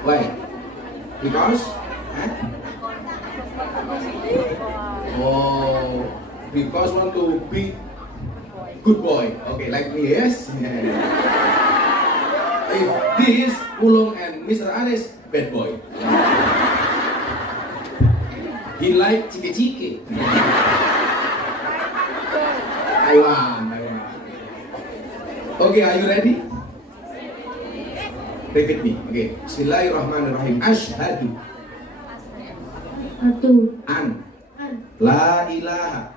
Why? Because? Oh, because want to be good boy. Okay, like me, yes? If this Ulung and Mr. Aris, bad boy. He like cike-cike. Taiwan. Okay, are you ready? Repeat me. Okay. Bismillahirrahmanirrahim. Ashhadu an la ilaha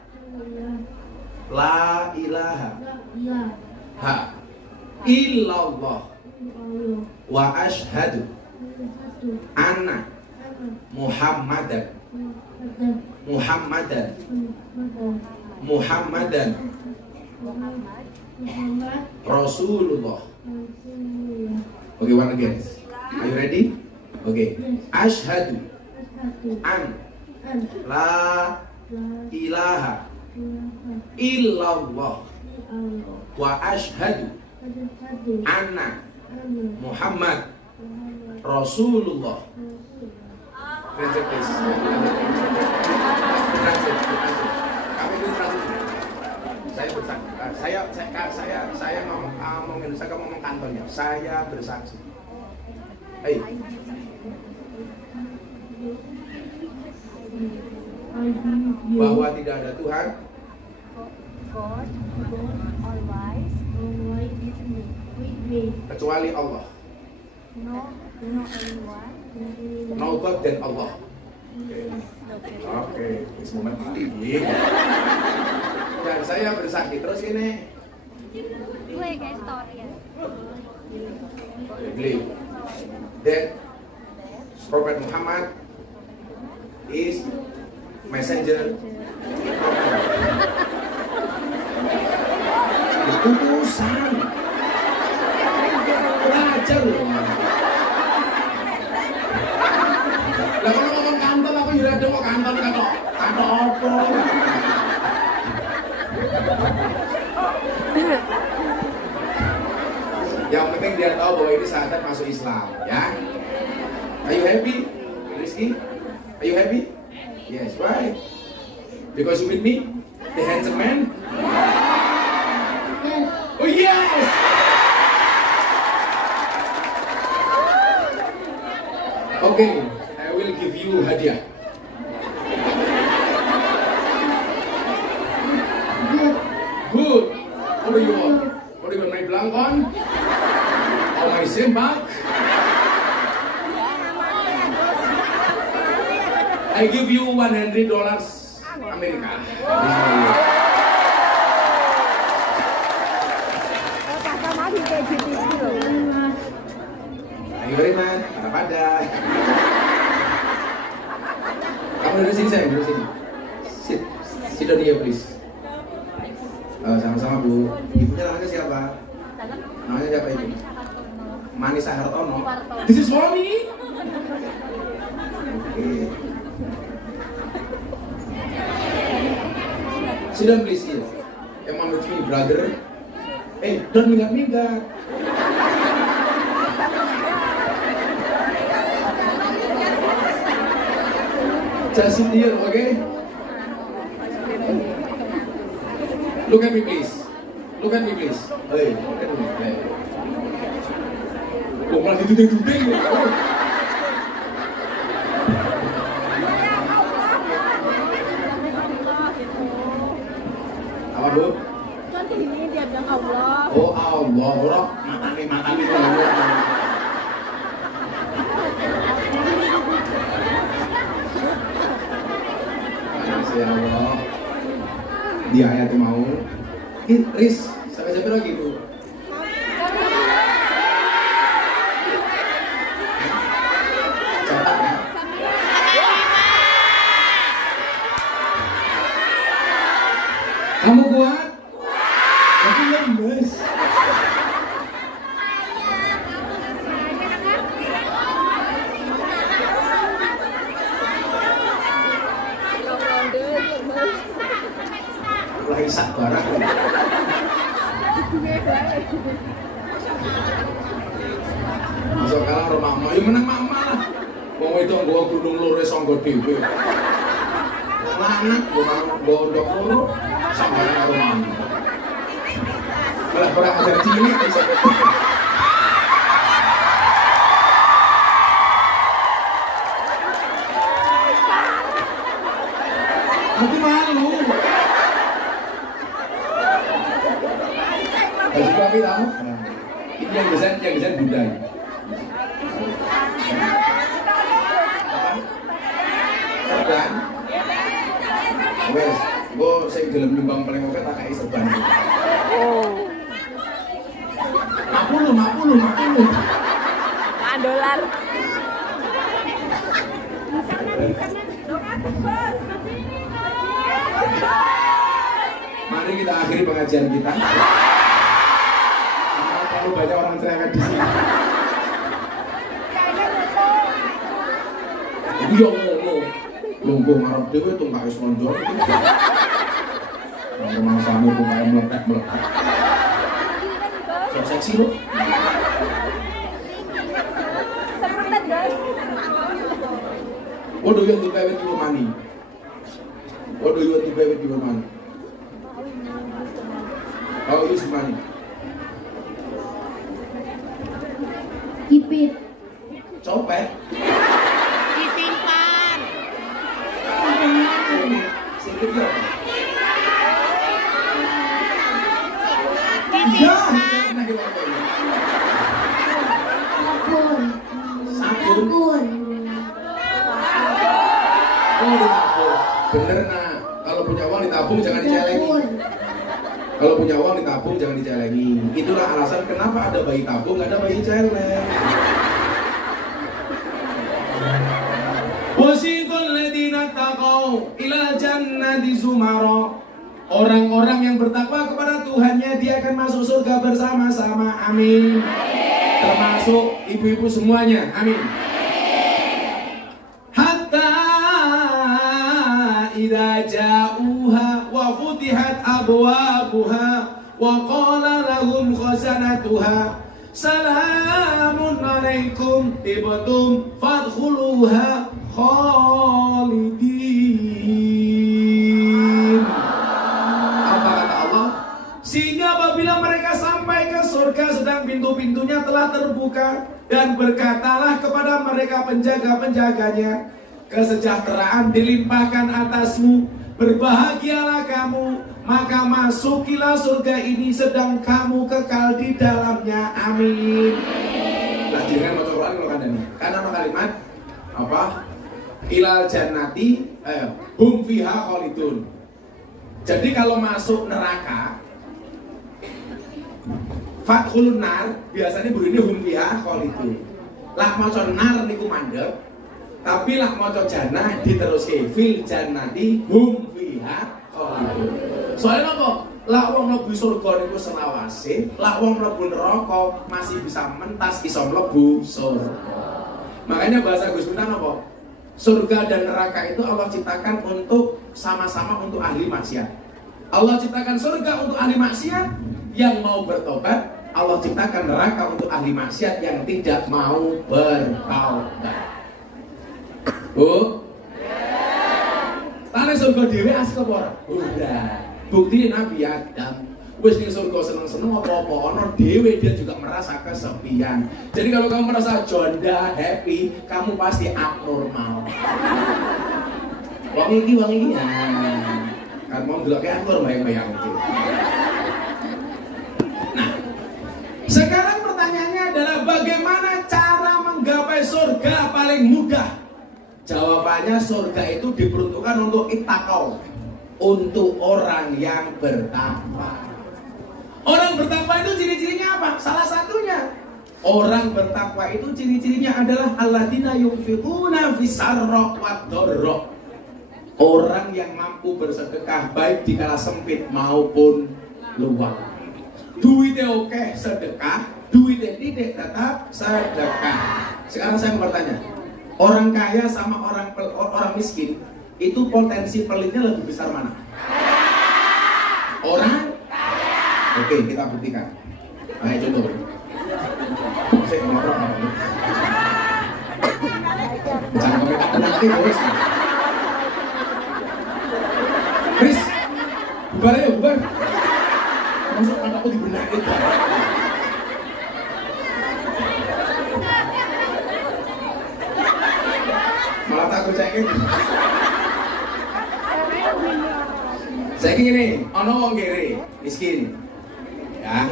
illallah wa ashhadu anna Muhammadan Rasulullah. Okay, one again. Are you ready? Okay. Ashhadu an la ilaha illallah wa ashhadu anna Muhammad Rasulullah. Translate please. Translate. Kami dulu translate. Saya ngomong Indonesia, kamu ngomong kantornya. Saya bersaksi. Hey. Bahwa tidak ada Tuhan kecuali Allah. No God than Allah. Oke, semoga lagi. Dan saya bersaksi terus ini. Gue kayak story ya. Believe that Prophet Muhammad is messenger. Utusan. Belajar loh. Lah kalau ngomong kantor apa ya ada kok kantor kantor apa? Yang penting dia tahu bahwa ini sahadat masuk Islam, ya. Are you happy, Rizky? Are you happy? Yes, why? Because you with me, the handsome man. Oh yes! Okay, I will give you hadiah. Good. What do you want? What do you want? My blankon? Or my simpak? I give you $100 Amerika. Thank you very much. waspada. Kamu dari sini sayang, dari sini. Sit down here please. Sama-sama Bu. Ibunya namanya siapa? Namanya siapa ibu? Manisa Hartono. This is mommy. Okay. Sit down please here. Your mom with me, brother. Hey, don't minggat-minggat. Just sit here, okay? Look at me please. Look at me please. Hey, look at me. Hey. Kok malah dituding-tuding ya? Apa Bu? Kan ini dia bilang Allah. Oh Allah, orang matani Allah. Ya Allah. Di ayat mau. Riz, sampai siapa lagi Bu? Catat ya. Kamu kuat? Aku lemes. Lagi sak barang. Masuk kalah rumah mama, ya menang mama lah. Wong itu gua gunung lore sanggo dhewe. Anak gua gondok loro sampai karo mama. Malah ora ajar cilik bisa. Aku malu. Baju papi tahu? Ini yang desain Bunda. Serban. Wes, gua sing gelem nyumbang paling oke tak kai serban. Oh. 50. $5. Mari kita akhiri pengajian kita. Karena terlalu banyak orang teriakan di sini. Iya ngomong. Lungguh ngarep dhewe tungkae slonjor. Nang mangsane tungkae meletek. So seksi loh. What do you want to buy with your money? What do you want to buy with your money? How use money? Keep it. Copet. Disimpan. Sikit ya. Disimpan. Sabun. Oh ditabung. Bener nak. Kalau punya uang ditabung jangan dicelengin. Kalau punya uang ditabung jangan dicelengin. Itulah alasan kenapa ada bayi tabung, nggak ada bayi celeng. Wasiqal ladzina taqau ilal jannati zumara. Orang-orang yang bertakwa kepada Tuhannya dia akan masuk surga bersama-sama. Amin. Termasuk ibu-ibu semuanya. Amin. Hatta idza ja'uha wa futihat abwabuha wa qala lahum khazanatuha salamun alaikum tibtum fadkhuluha khalidin. Apa kata Allah? Sehingga apabila mereka sampai ke surga sedang pintu-pintunya telah terbuka dan berkatalah kepada mereka penjaga-penjaganya, kesejahteraan dilimpahkan atasmu, berbahagialah kamu, maka masukilah surga ini sedang kamu kekal di dalamnya. Amin. Nah, jangan baca Quran kalau kalian kan ada kalimat apa? Ilal jannati hum fiha khalidun. Jadi kalau masuk neraka fathulun nar biasanya bunyinya hum fiha khalidun. lah maca nar niku mandeg, tapi lah maca jannah diteruske fil jannati hum fiha khalidun. Soalnya apa? Lah wong mlebu surga niku selawase, lah wong mlebu neraka masih bisa mentas iso mlebu surga. Makanya bahasa Gus Miftah apa? Surga dan neraka itu Allah ciptakan untuk sama-sama untuk ahli maksiat. Allah ciptakan surga untuk ahli maksiat yang mau bertobat, Allah ciptakan neraka untuk ahli maksiat yang tidak mau bertaubat. Bu? Tane surga dhewe asik apa ora? Udah. Bukti Nabi Adam wis ning surga seneng-seneng apa-apa ana dhewe dia juga merasa kesepian. Jadi kalau kamu merasa jonda, happy, kamu pasti abnormal. Wong iki ya. Kan mau delok kayak aktor bayang-bayang itu. Nah, sekarang pertanyaannya adalah bagaimana cara menggapai surga paling mudah? Jawabannya surga itu diperuntukkan untuk ittaqau, untuk orang yang bertakwa. Orang bertakwa itu ciri-cirinya apa? Salah satunya orang bertakwa itu ciri-cirinya adalah alladzina yunfiquna fis-sarra wad-dharra. Orang yang mampu bersedekah baik di kala sempit maupun luang. Duitnya oke sedekah, duitnya tidak tetap sedekah. Sekarang saya mau bertanya, orang kaya sama orang miskin itu potensi pelitnya lebih besar mana? Orang kaya. Oke, kita buktikan. Ayo contoh. Saya ngobrol apa ini? Jangan komentar nanti bos. Chris, bubar ya, bubar. Masuk anakku dibenarin. Malah takut saya ini. Saya gini, ono wong kere, miskin. Ya.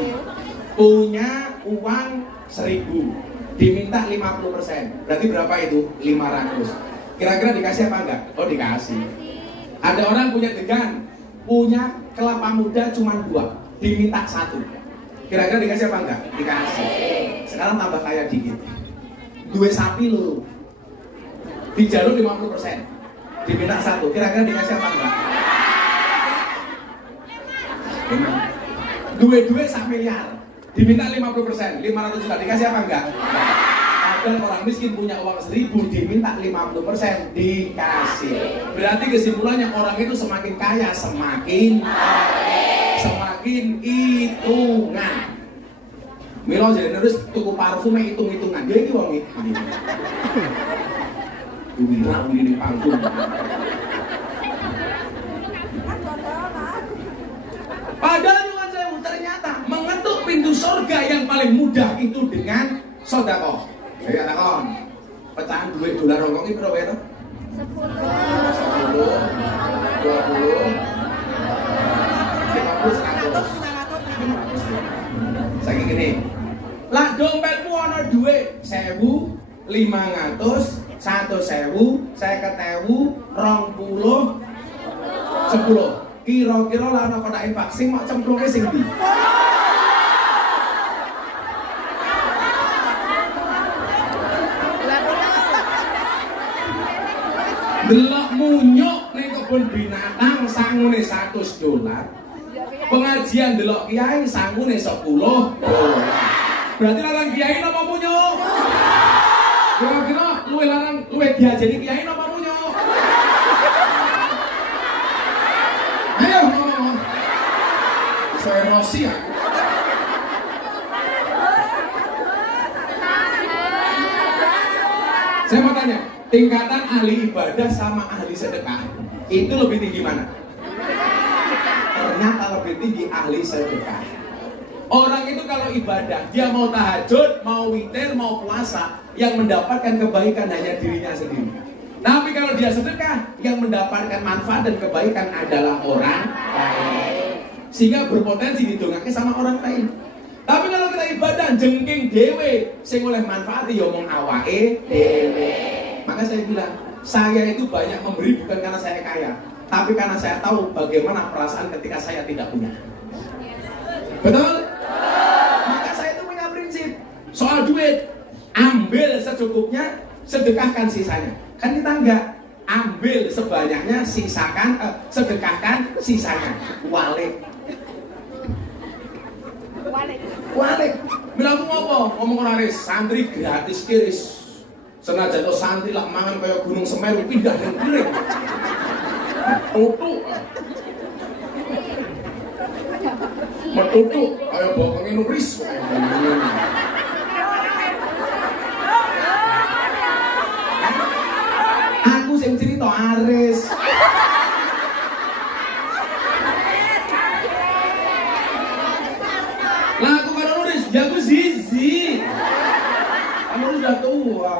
Punya uang 1.000, diminta 50%. Berarti berapa itu? 500. Kira-kira dikasih apa enggak? Oh, dikasih. Ada orang punya degan, punya kelapa muda cuma 2, diminta 1. Kira-kira dikasih apa enggak? Dikasih. Sekarang tambah kaya dikit. 2 sapi lho. Dijalur 50%, diminta 1. Kira-kira dikasih apa enggak? Dua-dua 1 miliar, diminta 50%, 500 juta. Dikasih apa enggak? Dan orang miskin punya uang 1.000 diminta 50% dikasih. Berarti kesimpulannya orang itu semakin kaya semakin hitungan. Milo jadi terus tuku parfumnya hitung-hitungan. Dia ini wong itu. Wira ini parfum. Padahal nyuwun sewu ternyata mengetuk pintu surga yang paling mudah itu dengan sedekah. Saya takon, pecahan duit dolar Hongkong ini berapa ya? 10, 20, 50, 100. Saya gini, lah dompetmu ada duit 1.000, 500, 1.000, 50.000, 20, 10. Kira-kira lah ana kotakin vaksin mak cemplungke sing ndi? Delok munyuk ning kebun binatang sangune $100. Pengajian delok kiai sangune $10. Berarti larang kiai napa munyuk? Kira-kira luwih diajeni kiai napa munyuk? Ayo ngomong. Saya emosi ya. Saya mau tanya, tingkatan ahli ibadah sama ahli sedekah itu lebih tinggi mana? Ternyata lebih tinggi ahli sedekah. Orang itu kalau ibadah, dia mau tahajud, mau witir, mau puasa, yang mendapatkan kebaikan hanya dirinya sendiri. Tapi kalau dia sedekah, yang mendapatkan manfaat dan kebaikan adalah orang lain. Sehingga berpotensi didongake sama orang lain. Tapi kalau kita ibadah jengking dewe, sing oleh manfaat ya omong awake dewe. Maka saya bilang, saya itu banyak memberi bukan karena saya kaya, tapi karena saya tahu bagaimana perasaan ketika saya tidak punya. Betul? Maka saya itu punya prinsip soal duit. ambil secukupnya, sedekahkan sisanya. Kan kita enggak, ambil sebanyaknya, sisakan, sedekahkan sisanya. Walik. Bilang ngopo? Ngomong ora ris, santri gratis kiris. Senajan to santri lak mangan kaya Gunung Semeru pindah dan kirim. Metutu kaya bokonge nuris. Aku sing cerita Aris. Lah aku kan nulis, ya aku Zizi. Kamu udah tua.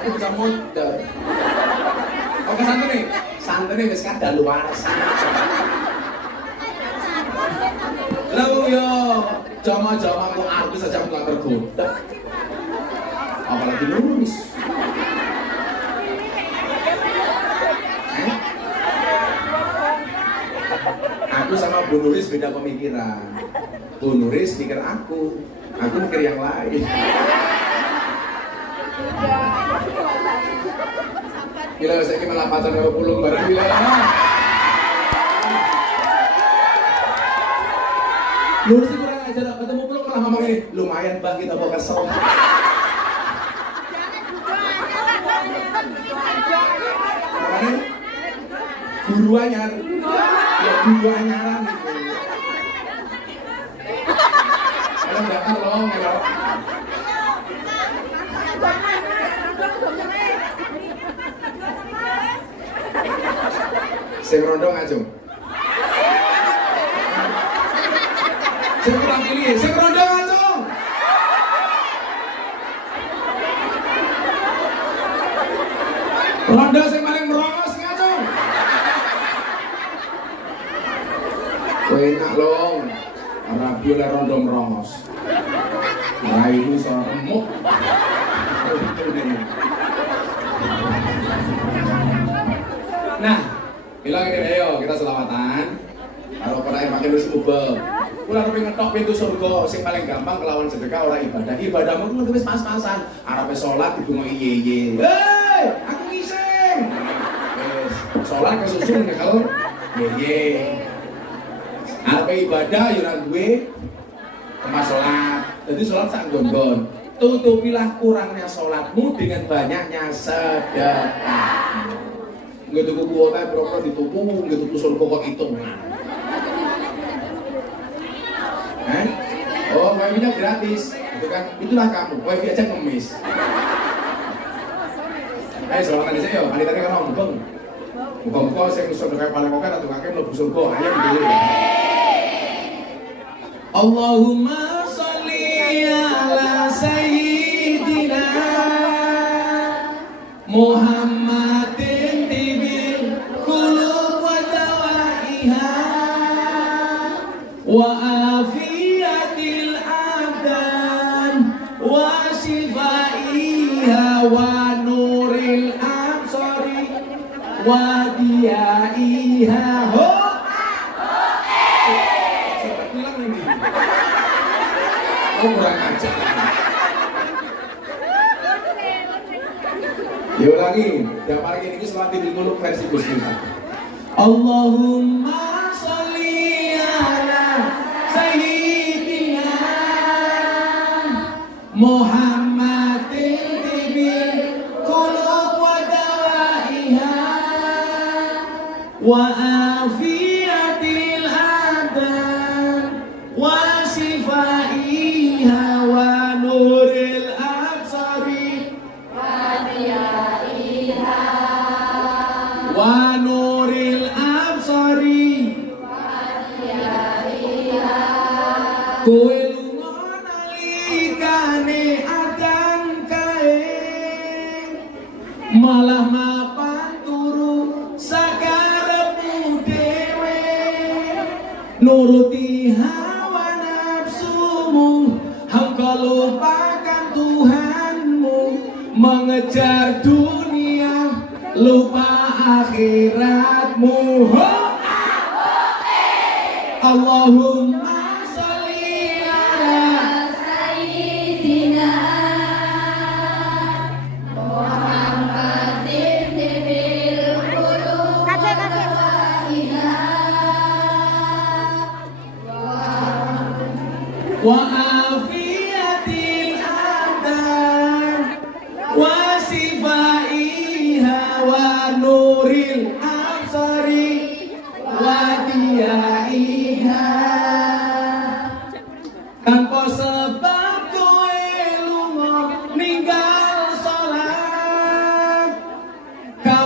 Aku bisa modal. Oke santri wis kadaluwarsa. Lah yo, jama-jamaku artis saja aku gak tergoda. Apalagi nulis. Aku sama Bu Nuris beda pemikiran. Bu Nuris mikir aku mikir yang lain. Gila saya kira lapatan 20 barang gila. Nuris sih kurang ajar, ketemu pulung malah ngomong ini, lumayan bang kita bawa kesel. Makanya guru anyar, ya guru anyaran gitu. Kalau daftar loh, ngelok. Sing rondo ngajung. Sing kurang pilih, sing rondo ngajung. Rondo sing paling merongos ngajung. Kowe enak long. Rabi oleh rondo merongos. Raimu soal remuk. Nah, bilang ini ayo kita selawatan. Kalau pernah yang pakai nus ubah, kula arep ngetok pintu surga. Sing paling gampang kelawan sedekah ora ibadah. Ibadahmu kudu wis pas-pasan. Arepe salat didonga iye-iye. Hei, aku ngising. Wis, salat kesusun nyekel iye-iye. Arepe ibadah yo ora duwe tempat salat. Jadi salat sak nggon-nggon. Tutupilah kurangnya salatmu dengan banyaknya sedekah. Nggak tuku kuota, berapa dituku, nggak tuku surga kok hitungan. Oh, wifi-nya gratis, itu kan, itulah kamu, wifi aja ngemis. Selawatan di sini yo, panitia kan ngomong. Muka-muka saya ngusur dengan paling kokar atau kakek mlebu surga, ayo dulu. Allahumma sholli ala sayyidina Muhammadin tibil qulub wa dawaiha wa afiyatil abdan wa shifaiha wa nuril absari wa diyaiha. Oh, kurang ajar. Ya ulangi, yang paling ini sholat di qulub versi Gus Miftah. Allahumma sholli ala sayyidina Muhammadin tibil qulub wa dawaiha wa afiyatil abdan wa shifaiha wa nuril absari wa nuril absari kowe lunga nalikane adan kae malah mapan turu sakarepmu dhewe nuruti hawa nafsumu hamka lupakan Tuhanmu mengejar dunia lupa akhiratmu. Allahumma sholli ala sayyidina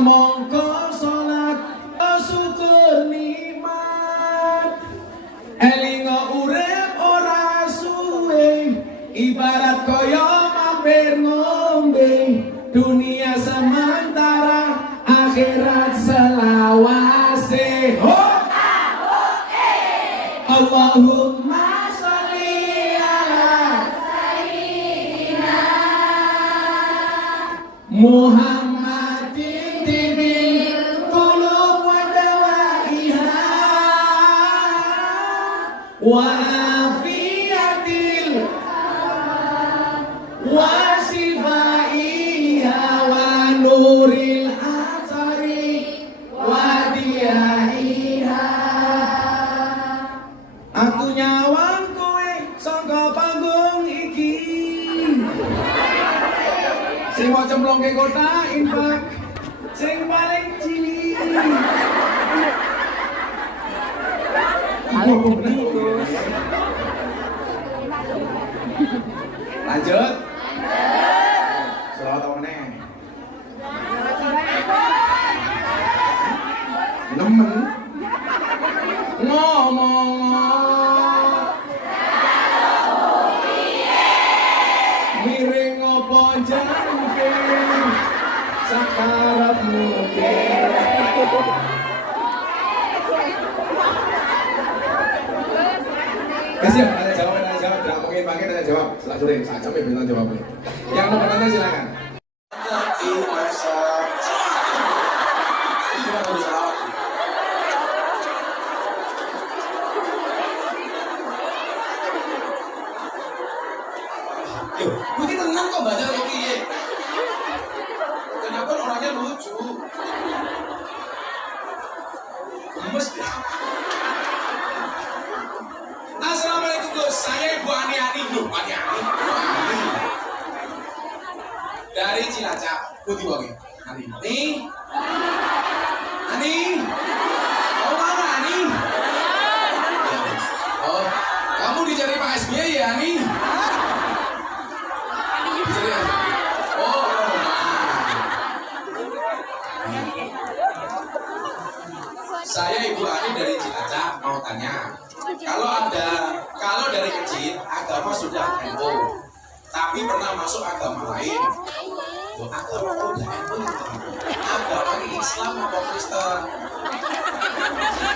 mongko salat syukur nikmat elingo urip ora suwe ibarat kaya mampir ngombe dunia sementara akhirat selawase Allahumma sholli ala sayyidina Muhammadin tibil qulub wa dawaiha wa afiyatil wa shifaiha wa nuril asari wa diyaiha. Aku nyawang kowe saka panggung iki sing mau cemplungke kota infak sing paling cilik. Lanjut. Selawat apa meneh? Nemen ngomong miring apa jangkeng sakarep mungkin. Kasih tanya jawab, tidak mungkin pakai tanya jawab. Setelah sore, saat sampai bintang jawabnya. Yang mau bertanya silakan. Mungkin tenang kok baca kopi ya. Kenapa orangnya lucu? Gemes deh. Assalamualaikum Gus, saya Ibu Ani Ibu Ani. Dari Cilacap, Putih Wangi. Ani. Oh mana Ani? Oh, kamu dicari Pak SBY ya Ani? Saya Ibu Ani dari Cilacap mau tanya, kalau dari kecil agama sudah NU, tapi pernah masuk agama lain. Agama udah NU, agama Islam apa Kristen?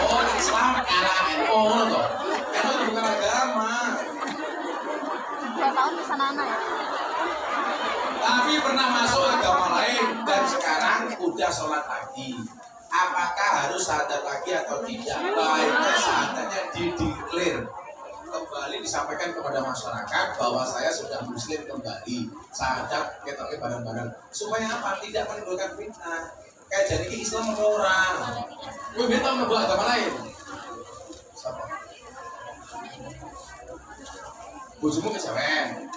Oh Islam era NU loh, NU itu bukan agama. 2 tahun bisa nana ya. Tapi pernah masuk agama lain dan sekarang udah sholat lagi. Apakah harus syahadat lagi atau tidak? Baiknya syahadatnya dideklar kembali, disampaikan kepada masyarakat bahwa saya sudah muslim kembali. Syahadat kita bareng-bareng supaya apa? Tidak menimbulkan fitnah. Kayak jadi Islam orang. Gue minta membuat agama lain. Siapa? Bujumu kesawen.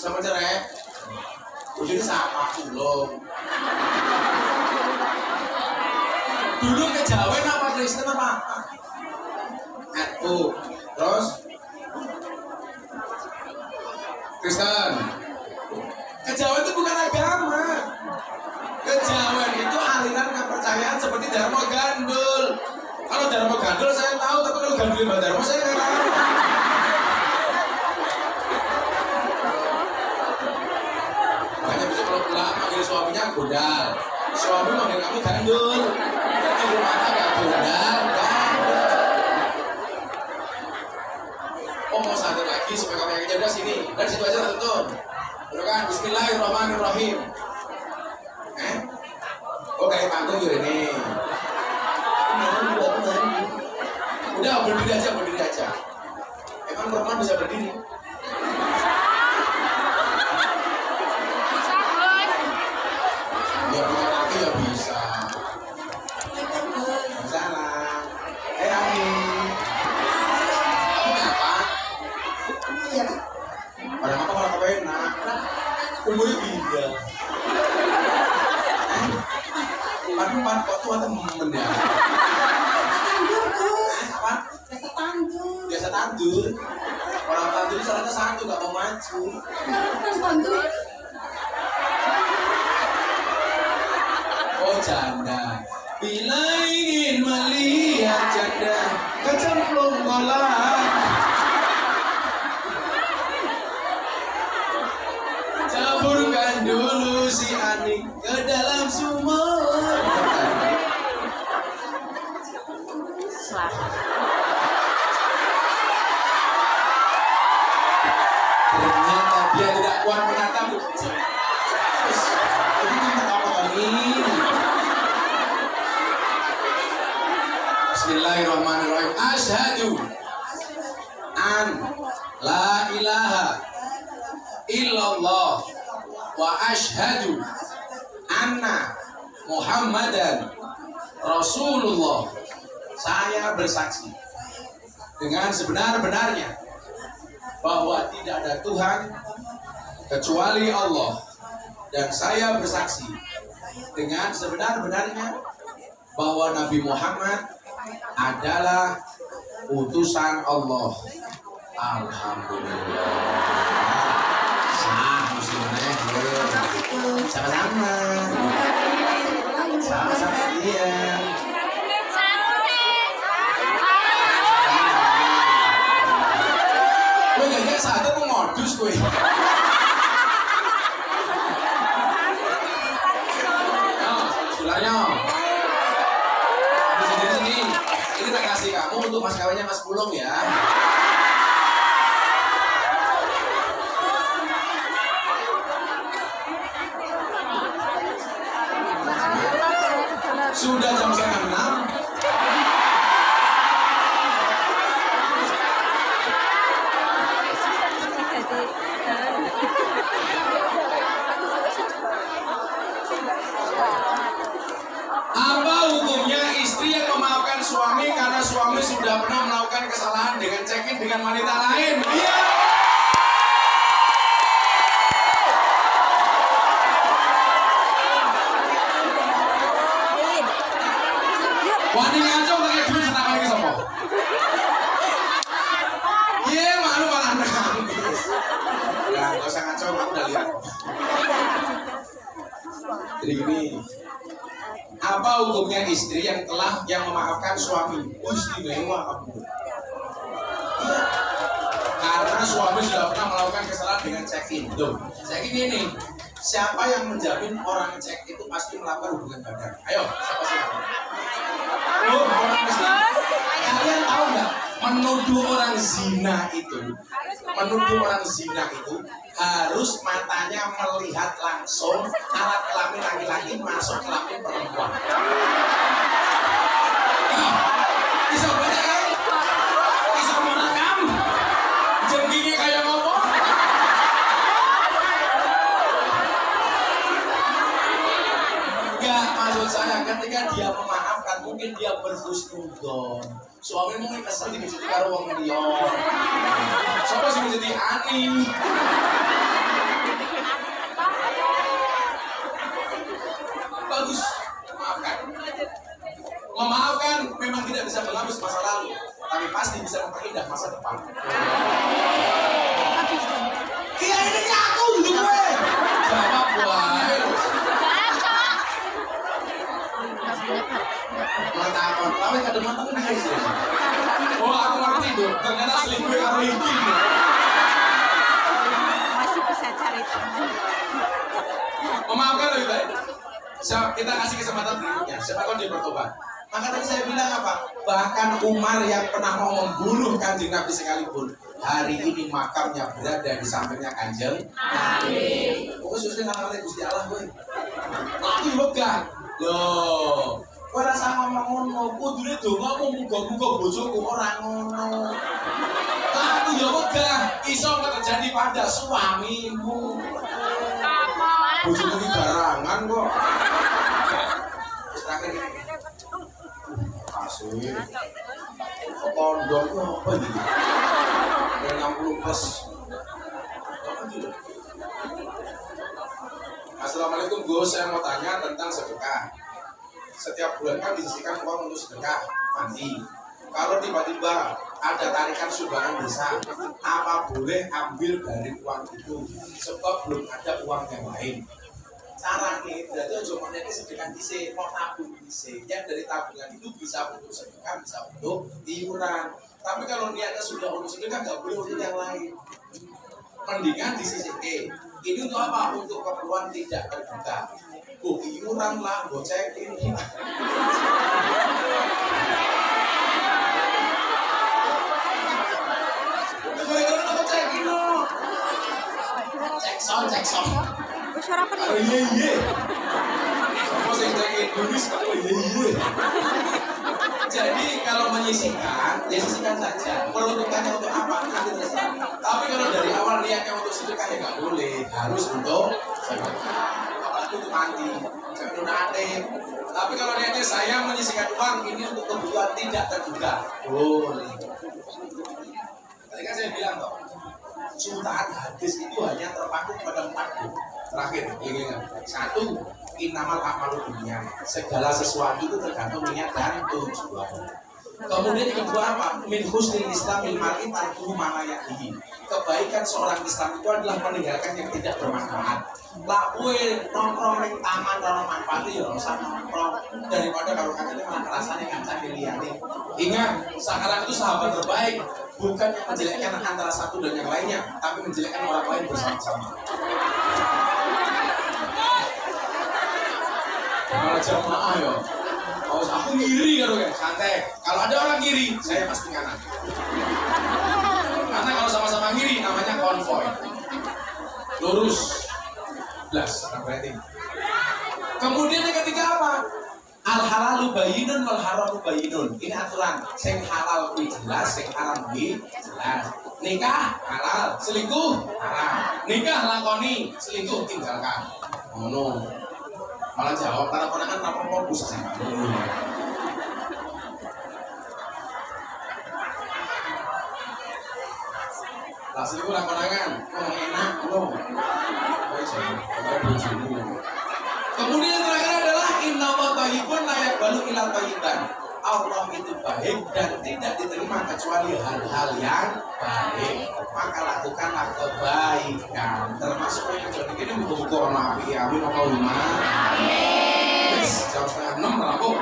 Sama cerai. Ujungnya sama ulung. Dulu kejawen apa Kristen apa? NU. Terus Kristen. Kejawen itu bukan agama. Kejawen itu aliran kepercayaan seperti Dharma Gandul. Kalau Dharma Gandul saya tahu, tapi kalau Gandul Mbak Dharma saya nggak tahu. Manggil suaminya gondal, suami manggil kamu gandul, jadi rumah tangga gondal, Oh mau satu lagi supaya kamu yang cerdas sini, dari situ aja tonton. Kan Bismillahirrahmanirrahim. Oh kayak panggung juga ini. Udah berdiri aja. Emang perempuan bisa berdiri? Ya punya kaki ya bisa. Salah. Ani. Kamu kenapa? Iya. Padahal apa kalau kau enak? Umurnya beda. Pan kok tua temen ya? Apa? Biasa tandur. Orang tantu itu salahnya satu, gak mau maju. Oh janda. Bila ingin melihat janda kecemplung kolam, campurkan dulu si Anik ke dalam sumur. Ternyata dia tidak kuat menatapku. Ini apa ini? Bismillahirrahmanirrahim. Asyhadu an la ilaha illallah wa asyhadu anna Muhammadan Rasulullah. Saya bersaksi dengan sebenar-benarnya bahwa tidak ada Tuhan kecuali Allah, dan saya bersaksi dengan sebenar-benarnya bahwa Nabi Muhammad adalah utusan Allah. Alhamdulillah. Sah muslimnya. Sama-sama. Sama-sama dia. Gue gak satu mau modus gue. Sularnya. Ini kita kasih kamu untuk mas kawinnya Mas Pulung ya. Sudah jam 5:30. Apa hukumnya istri yang memaafkan suami karena suami sudah pernah melakukan kesalahan dengan check-in dengan wanita lain? Iya. Wani ngaco pakai duit senang lagi sopo. Iya, malu malah nangis. Ya, nggak usah ngaco, aku udah lihat. Jadi gini, apa hukumnya istri yang memaafkan suami? Istimewa kamu. Iya. Karena suami sudah pernah melakukan kesalahan dengan check-in. Tuh, check-in ini. Siapa yang menjamin orang cek itu pasti melakukan hubungan badan? Ayo, siapa sih? Oh, orang Islam. Kalian tahu nggak? Menuduh orang zina itu harus matanya melihat langsung alat kelamin laki-laki masuk kelamin perempuan. Bisa baca kan? Bisa merekam? Jengkingnya kayak ngomong? Enggak, maksud saya ketika dia memaafkan mungkin dia berhusnudzon. Suami mungkin kesel dipijuti karo wong liya. Sapa sing jadi ani? Bagus, maafkan. Memaafkan memang tidak bisa menghapus masa lalu, tapi pasti bisa memperindah masa depan. Iya ini aku dulu gue. Jawab wae. Menakon, tapi kadang matang nangis ya. Oh aku ngerti tuh, ternyata selingkuh karo iki. Masih bisa cari teman. Memaafkan lebih baik. Kita kasih kesempatan berikutnya. Siapa tahu dia bertobat. Maka tadi saya bilang apa? Bahkan Umar yang pernah mau membunuh Kanjeng Nabi sekalipun, hari ini makamnya berada di sampingnya Kanjeng Nabi. Pokoknya susah nang-nang Gusti Allah kowe. Tapi wegah. Loh, kowe rasa ngomong ngono, kudune donga mung muga-muga bojoku ora ngono. Aku ya wegah, iso terjadi pada suamimu. Bojomu iki garangan kok. Wis terakhir. Asli. Kondom itu apa gitu? Yang 60 plus. Assalamualaikum Gus, saya mau tanya tentang sedekah. Setiap bulan kan disisihkan uang untuk sedekah mandi. Kalau tiba-tiba ada tarikan sumbangan desa, apa boleh ambil dari uang itu? Sebab belum ada uang yang lain. Caranya berarti cuma ini sedekah dhisik, mau tabung dhisik. Yang dari tabungan itu bisa untuk sedekah, bisa untuk iuran. Tapi kalau niatnya sudah untuk sedekah, nggak boleh untuk yang lain. Mendingan disisihkan. Ini untuk apa? Untuk keperluan tidak terduga. Iuran lah, gocekin. Cek sound. Suara apa nih? Oh iya. Apa sih cek Indonesia? Oh iya. Jadi kalau menyisihkan, ya sisihkan saja. Peruntukannya untuk apa? Nanti terserah. Tapi kalau dari awal niatnya untuk sedekah ya nggak boleh, harus untuk sedekah. Apalagi untuk mati, jangan donatif. Tapi kalau niatnya saya menyisihkan uang ini untuk kebutuhan tidak terduga, boleh. Tadi kan saya bilang toh, jutaan hadis itu hanya terpaku pada 4 terakhir. Ingat, 1, innamal a'malu binniyat. Segala sesuatu itu tergantung niat dan tujuan. Kemudian yang kedua apa? Min husnil islamil mar'i tarkuhu ma la ya'tihi. Kebaikan seorang Islam itu adalah meninggalkan yang tidak bermanfaat. Lah kowe nongkrong ning taman ora manfaat ya ora usah nongkrong, daripada kalau katanya malah rasane kancane liyane. Ingat, sekarang itu sahabat terbaik bukan yang menjelekkan antara satu dan yang lainnya, tapi menjelekkan orang lain bersama-sama. Malah jamaah ya. Oh, aku ngiri kan ya, santai. Kalau ada orang ngiri, saya pasti kanan. Karena kalau sama-sama ngiri namanya konvoy. Lurus. Belas, berarti. Kemudian yang ketiga apa? Al halalu bayyinun wal haramu bayyinun. Ini aturan. Sing halal kuwi jelas, sing haram kuwi jelas. Nikah halal, selingkuh haram. Nikah lakoni, selingkuh tinggalkan. Ngono. Malah jawab karena konangan apa mau busuk sama. Lah selingkuh lah konangan, kok enak loh. Kemudian terakhir adalah inna wa thayyibun la yaqbalu illa thayyiban. Allah itu baik dan tidak diterima kecuali hal-hal yang baik. Maka lakukanlah kebaikan. Termasuk yang jadi ini buku nabi amin Allahumma amin. Yes, jam 5:30 rampung.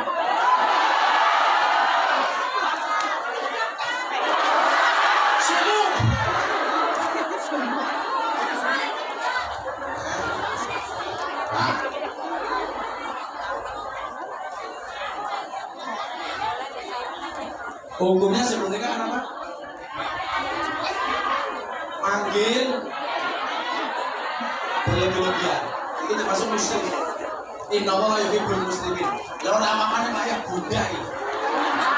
Hukumnya sebenarnya kan apa? Manggil berlebihan. Itu termasuk muslim. Inna Allah yuhibbul muslimin. Ya ora apa-apane kayak Buddha iki.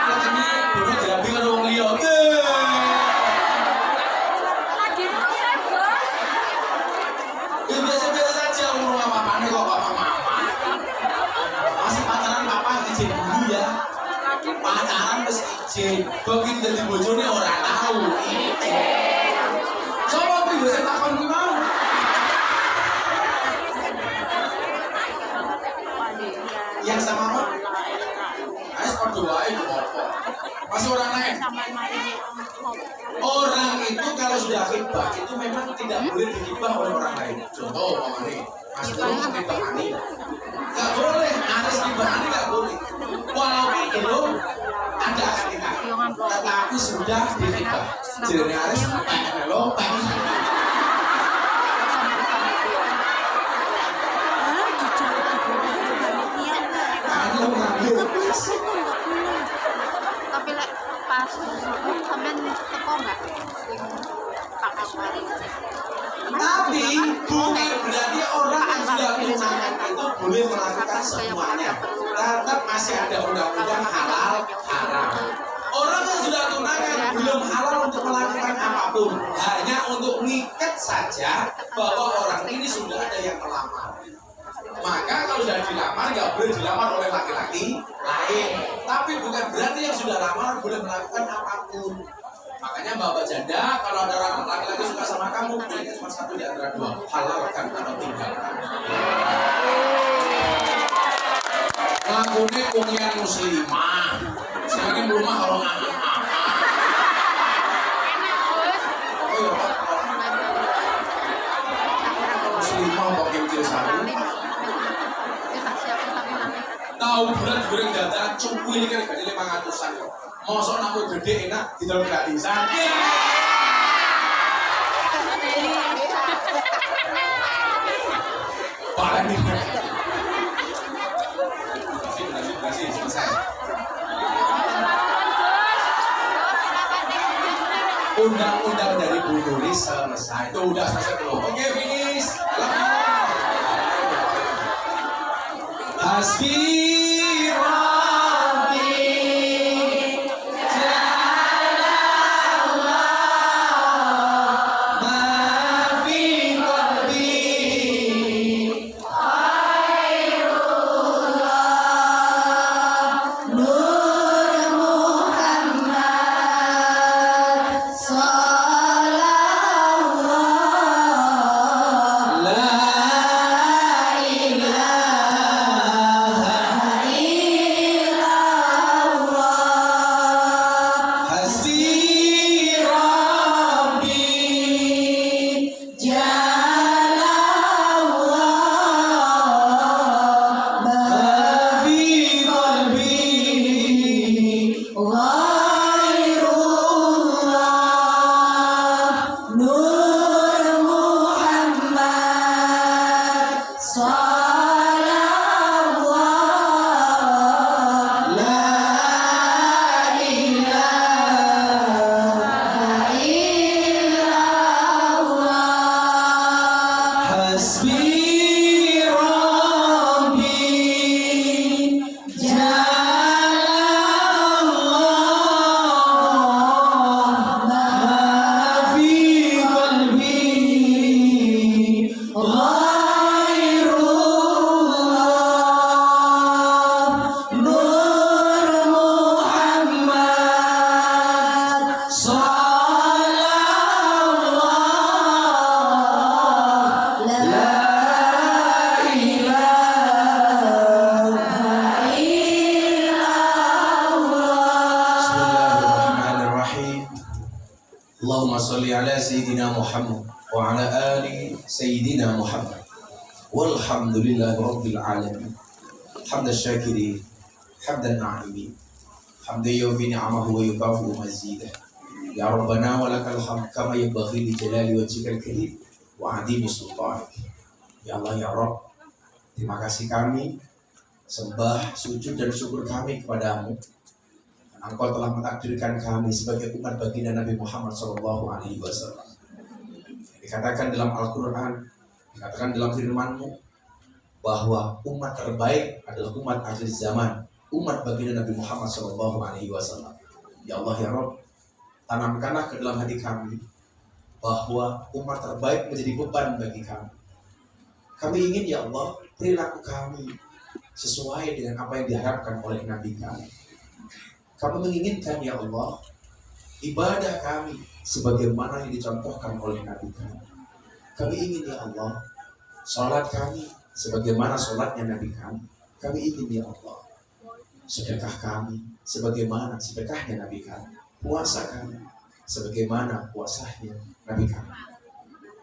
Ini bodoh diambil karo wong liya. Ya biasa-biasa saja umur apa-apane kok mama. Masih pacaran papa izin dulu ya. Pacaran mesti izin. Begitu jadi bojone ora tahu izin. Coba aku bisa takon ki mau. Yang sama apa? Ais padha wae kok. Masih orang lain. Orang itu kalau sudah khibah itu memang tidak boleh dihibah oleh orang lain. Contoh ini, Mas Bro khibah ani. Enggak boleh, Aris khibah ani enggak boleh. Walaupun belum ada akikah, tetapi sudah dihibah. Jadi Aris lo Tapi lek pas sampean teko enggak sing Pak Aswari. Tapi bukan berarti orang yang sudah tunangan itu boleh melakukan semuanya. Tetap masih ada undang-undang halal haram. Orang yang sudah tunangan belum halal untuk melakukan apapun, hanya untuk mengikat saja bahwa orang ini sudah ada yang melamar. Maka kalau sudah dilamar nggak boleh dilamar oleh laki-laki lain. Tapi bukan berarti yang sudah lamar boleh melakukan apapun. Makanya bapak janda kalau ada orang laki-laki suka sama kamu, pilihnya cuma satu di antara dua, halalkan atau tinggalkan. Lakunya kuliah muslimah, sekarang rumah kalau saru. Amin. Kita siapin amin. Tahu bulan goreng dadakan cukup ini kan gak 500-an. Mosok namu gede enak didol gratisan. Parah nih. Kasih selesai. Undang-undang dari Bu Nuri selesai. Itu udah selesai belum? Oke, finish. Hasbi Allahumma salli ala Sayyidina Muhammad wa ala ali Sayyidina Muhammad walhamdulillahi rabbil alamin hamdan syakirin hamdan na'imin hamdan yufi ni'amahu wa yukafu mazidah ya Rabbana wa lakal hamd kama yanbaghi li jalali wajhikal karim wa 'azimi sultanik. Ya Allah ya Rabb, terima kasih kami sembah, sujud dan syukur kami kepadamu. Engkau telah mentakdirkan kami sebagai umat baginda Nabi Muhammad SAW. Dikatakan dalam Al-Quran, dikatakan dalam firman-Mu bahwa umat terbaik adalah umat akhir zaman, umat baginda Nabi Muhammad SAW. Ya Allah ya Rabb, tanamkanlah ke dalam hati kami bahwa umat terbaik menjadi beban bagi kami. Kami ingin ya Allah, perilaku kami sesuai dengan apa yang diharapkan oleh Nabi kami. Kami menginginkan ya Allah, ibadah kami sebagaimana yang dicontohkan oleh Nabi kami. Kami ingin ya Allah, sholat kami sebagaimana sholatnya Nabi kami. Kami ingin ya Allah, sedekah kami sebagaimana sedekahnya Nabi kami. Puasa kami sebagaimana puasanya Nabi kami.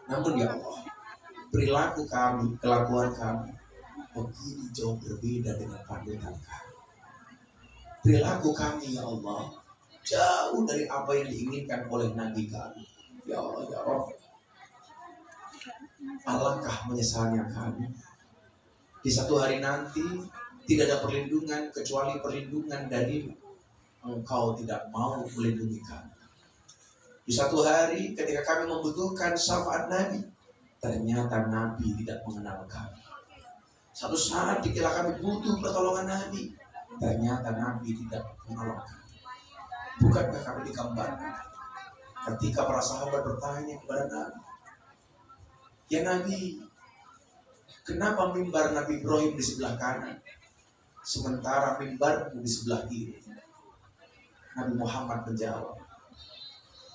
Namun ya Allah, perilaku kami, kelakuan kami begini jauh berbeda dengan panutan kami. Perilaku kami ya Allah jauh dari apa yang diinginkan oleh Nabi kami. Ya Allah ya Rabb, alangkah menyesalnya kami. Di satu hari nanti tidak ada perlindungan kecuali perlindungan dari Engkau tidak mau melindungi kami. Di satu hari ketika kami membutuhkan syafaat Nabi, ternyata Nabi tidak mengenal kami. Satu saat dikira kami butuh pertolongan Nabi, ternyata Nabi tidak menolong kami. Bukankah kami digambarkan ketika para sahabat bertanya kepada Nabi, ya Nabi, kenapa mimbar Nabi Ibrahim di sebelah kanan sementara mimbarmu di sebelah kiri? Nabi Muhammad menjawab,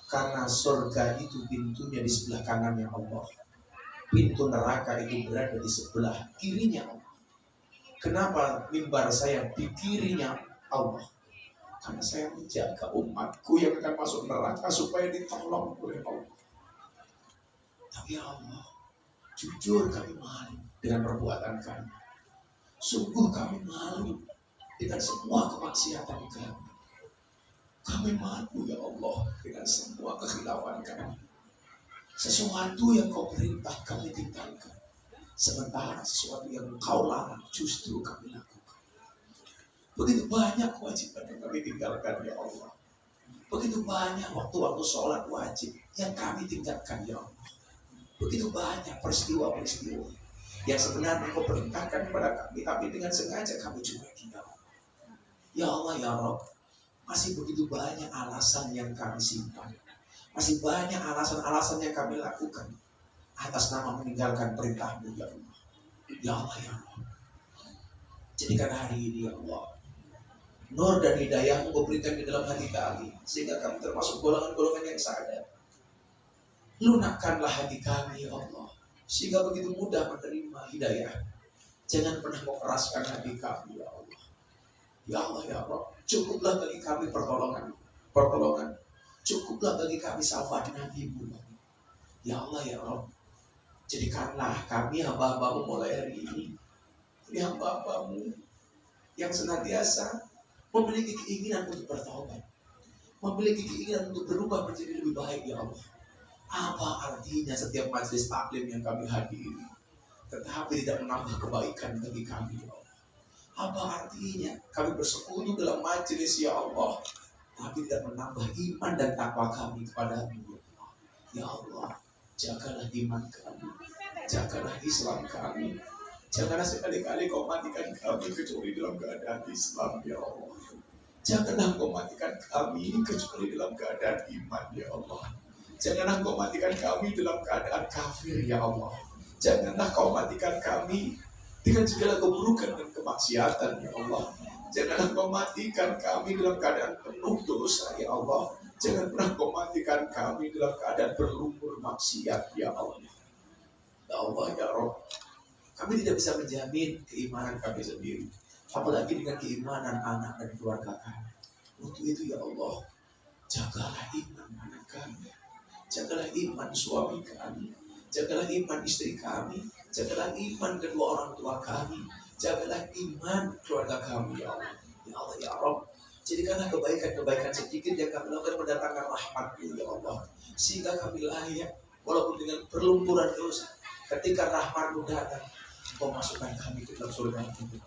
karena surga itu pintunya di sebelah kanannya Allah, pintu neraka itu berada di sebelah kirinya Allah. Kenapa mimbar saya di kirinya Allah? Karena saya menjaga umatku yang akan masuk neraka supaya ditolong oleh Allah. Tapi ya Allah, Jujur kami malu dengan perbuatan kami. Sungguh kami malu dengan semua kemaksiatan kami. Kami malu ya Allah dengan semua kekhilafan kami. Sesuatu yang kau perintah kami tinggalkan. Sementara sesuatu yang kau larang justru kami lakukan. Begitu banyak kewajiban yang kami tinggalkan ya Allah. Begitu banyak waktu-waktu sholat wajib yang kami tinggalkan ya Allah. Begitu banyak peristiwa-peristiwa yang sebenarnya kau perintahkan kepada kami, tapi dengan sengaja kami juga tidak. Ya Allah ya Rabb, masih begitu banyak alasan yang kami simpan. Masih banyak alasan-alasan yang kami lakukan atas nama meninggalkan perintah-Mu ya Allah. Ya Allah ya Allah, jadikan hari ini ya Allah nur dan hidayah-Mu Kau berikan di dalam hati kami, sehingga kami termasuk golongan-golongan yang sadar. Lunakkanlah hati kami ya Allah, sehingga begitu mudah menerima hidayah. Jangan pernah Kau keraskan hati kami ya Allah. Ya Allah ya Allah, cukuplah bagi kami pertolongan. Cukuplah bagi kami syafaat Nabi-Mu. Ya Allah ya Allah, jadikanlah kami hamba-Hamba-Mu mulai hari ini. Ini hamba-Hamba-Mu yang senantiasa memiliki keinginan untuk bertobat, memiliki keinginan untuk berubah menjadi lebih baik ya Allah. Apa artinya setiap majelis taklim yang kami hadiri tetapi tidak menambah kebaikan bagi kami ya Allah? Apa artinya kami bersekutu dalam majelis ya Allah tapi tidak menambah iman dan takwa kami kepada-Mu ya Allah? Ya Allah, jagalah iman kami, jagalah Islam kami. Janganlah sekali-kali Kau matikan kami kecuali dalam keadaan Islam ya Allah. Janganlah Kau matikan kami kecuali dalam keadaan iman ya Allah. Janganlah Kau matikan kami dalam keadaan kafir ya Allah. Janganlah Kau matikan kami dengan segala keburukan dan kemaksiatan ya Allah. Janganlah Kau matikan kami dalam keadaan penuh dosa ya Allah. Jangan pernah Kau matikan kami dalam keadaan berlumur maksiat ya Allah. Ya Allah ya Rabb, kami tidak bisa menjamin keimanan kami sendiri, apalagi dengan keimanan anak dan keluarga kami. Untuk itu ya Allah, jagalah iman anak kami, jagalah iman suami kami, jagalah iman istri kami, jagalah iman kedua orang tua kami, jagalah iman keluarga kami ya Allah. Ya Allah ya Rabb, jadikanlah kebaikan-kebaikan sedikit yang kami lakukan mendatangkan rahmat-Mu ya Allah, sehingga kami layak walaupun dengan perlumpuran dosa. Ketika rahmat-Mu datang, Kau masukkan kami ke dalam surga-Mu.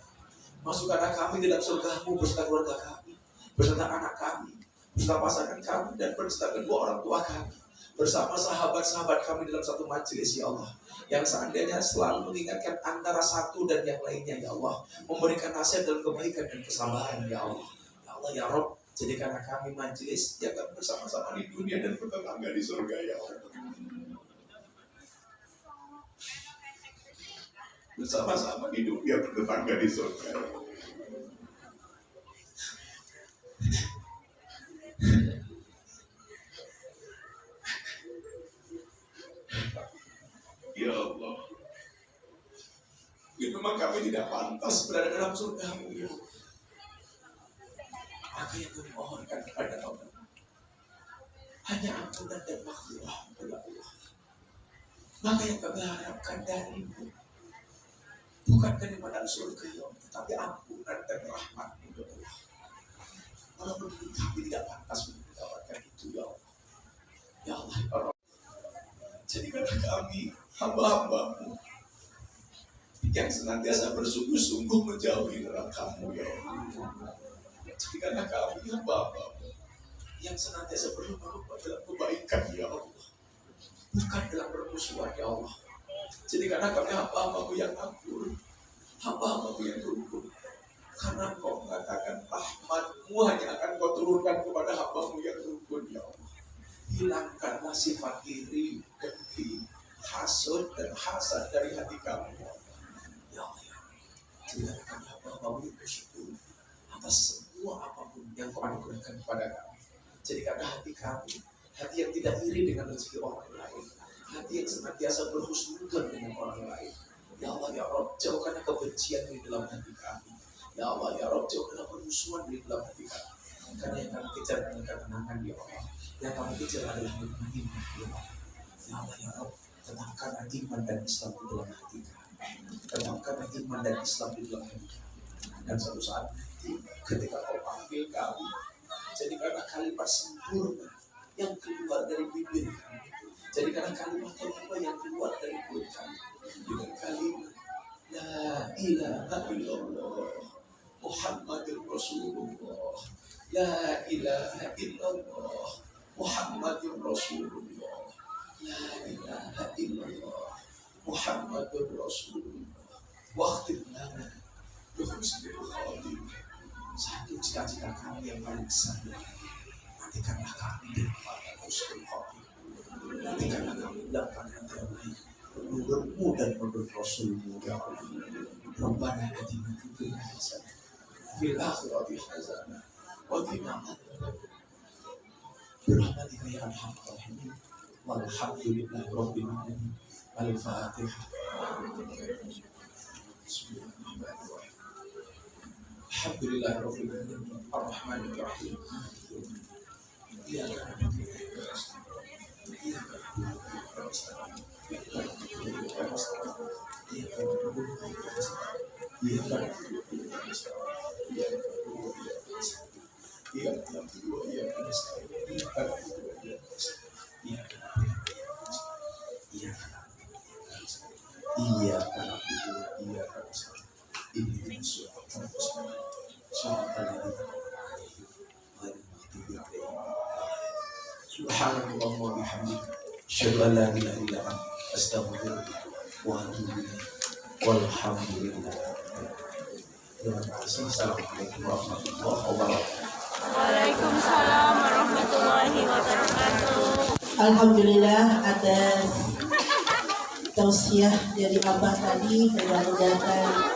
Masukkanlah kami ke dalam surga-Mu beserta keluarga kami, beserta anak kami, beserta pasangan kami, dan beserta kedua orang tua kami, bersama sahabat-sahabat kami dalam satu majelis ya Allah, yang seandainya selalu mengingatkan antara satu dan yang lainnya ya Allah, memberikan nasihat dalam kebaikan dan kesabaran ya Allah. Ya Allah ya Rabb, jadikanlah kami majelis yang akan bersama-sama di dunia dan bertetangga di surga ya Allah. Bersama-sama hidup dia bertetangga di surga. Ya Allah, ya memang kami tidak pantas berada dalam surga-Mu ya Allah. Maka yang kami mohonkan kepada Allah hanya ampunan dan maghfirah kepada Allah. Maka yang kami harapkan dari-Mu bukan kenikmatan surga ya Allah, tetapi ampunan dan rahmat-Mu ya Allah. Walaupun kami tidak pantas mendapatkan itu ya Allah. Ya Allah ya Rabb, jadikanlah kami hamba-hamba-Mu yang senantiasa bersungguh-sungguh menjauhi neraka-Mu ya Allah. Jadikanlah kami hamba-hamba-Mu yang senantiasa berlomba-lomba dalam kebaikan ya Allah, bukan dalam permusuhan ya Allah. Jadikanlah kami hamba-hamba-Mu yang akur, hamba-hamba-Mu yang rukun, karena Kau mengatakan rahmat-Mu hanya akan Kau turunkan kepada hamba-Mu yang rukun ya Allah. Hilangkanlah sifat iri, dengki, hasud dan hasad dari hati kami ya Allah. Ya Allah, jadikanlah kami hamba-hamba-Mu yang bersyukur atas semua apapun yang Kau anugerahkan kepada kami. Jadikanlah hati kami hati yang tidak iri dengan rezeki orang lain, hati yang senantiasa berhusnudzon dengan orang lain. Ya Allah ya Rabb, jauhkanlah kebencian di dalam hati kami. Ya Allah ya Rabb, jauhkanlah permusuhan di dalam hati kami. Karena yang kami kejar adalah ketenangan ya Allah. Yang kami kejar adalah nikmat ya Allah. Ya Allah ya Rabb, Tetapkan iman dan Islam di dalam hati kami. Tetapkan iman dan Islam di dalam hati kami. Dan suatu saat nanti ketika kau panggil kami, jadikanlah kalimat sempurna yang keluar dari bibir kami. Jadikanlah kalimat terbaik yang keluar dari mulut kami dengan kalimat La ilaha illallah Muhammadur Rasulullah. La ilaha illallah Muhammadur Rasulullah. La ilaha illallah Muhammadur Rasulullah. Waqtim lana bihusnil khatimah. Satu cita-cita kami yang paling besar, matikanlah kami dengan husnul khatimah. Matikanlah kami dalam keadaan terbaik, menurutmu dan menurut Rasulmu ya Allah. Rabbana atina fid dunya hasanah fil akhirati hasanah wa qina adzabannar. Birahmatika ya arhamar rahimin. Walhamdulillahi rabbil alamin. Al-Fatihah. Bismillahirrahmanirrahim. Alhamdulillahi rabbil alamin. Ar-Rahmanir Rahim. Iyyaka na'budu wa iyyaka nasta'in. Iyyaka na'budu wa iyyaka nasta'in. Subhanallah wa bihamdihi asyhadu an la ilaha illa anta astaghfiruka wa atubu ilaik. Walhamdulillah. Terima kasih. Assalamualaikum warahmatullahi wabarakatuh. Waalaikumsalam warahmatullahi wabarakatuh. Alhamdulillah atas tausiah dari Abah tadi, mudah-mudahan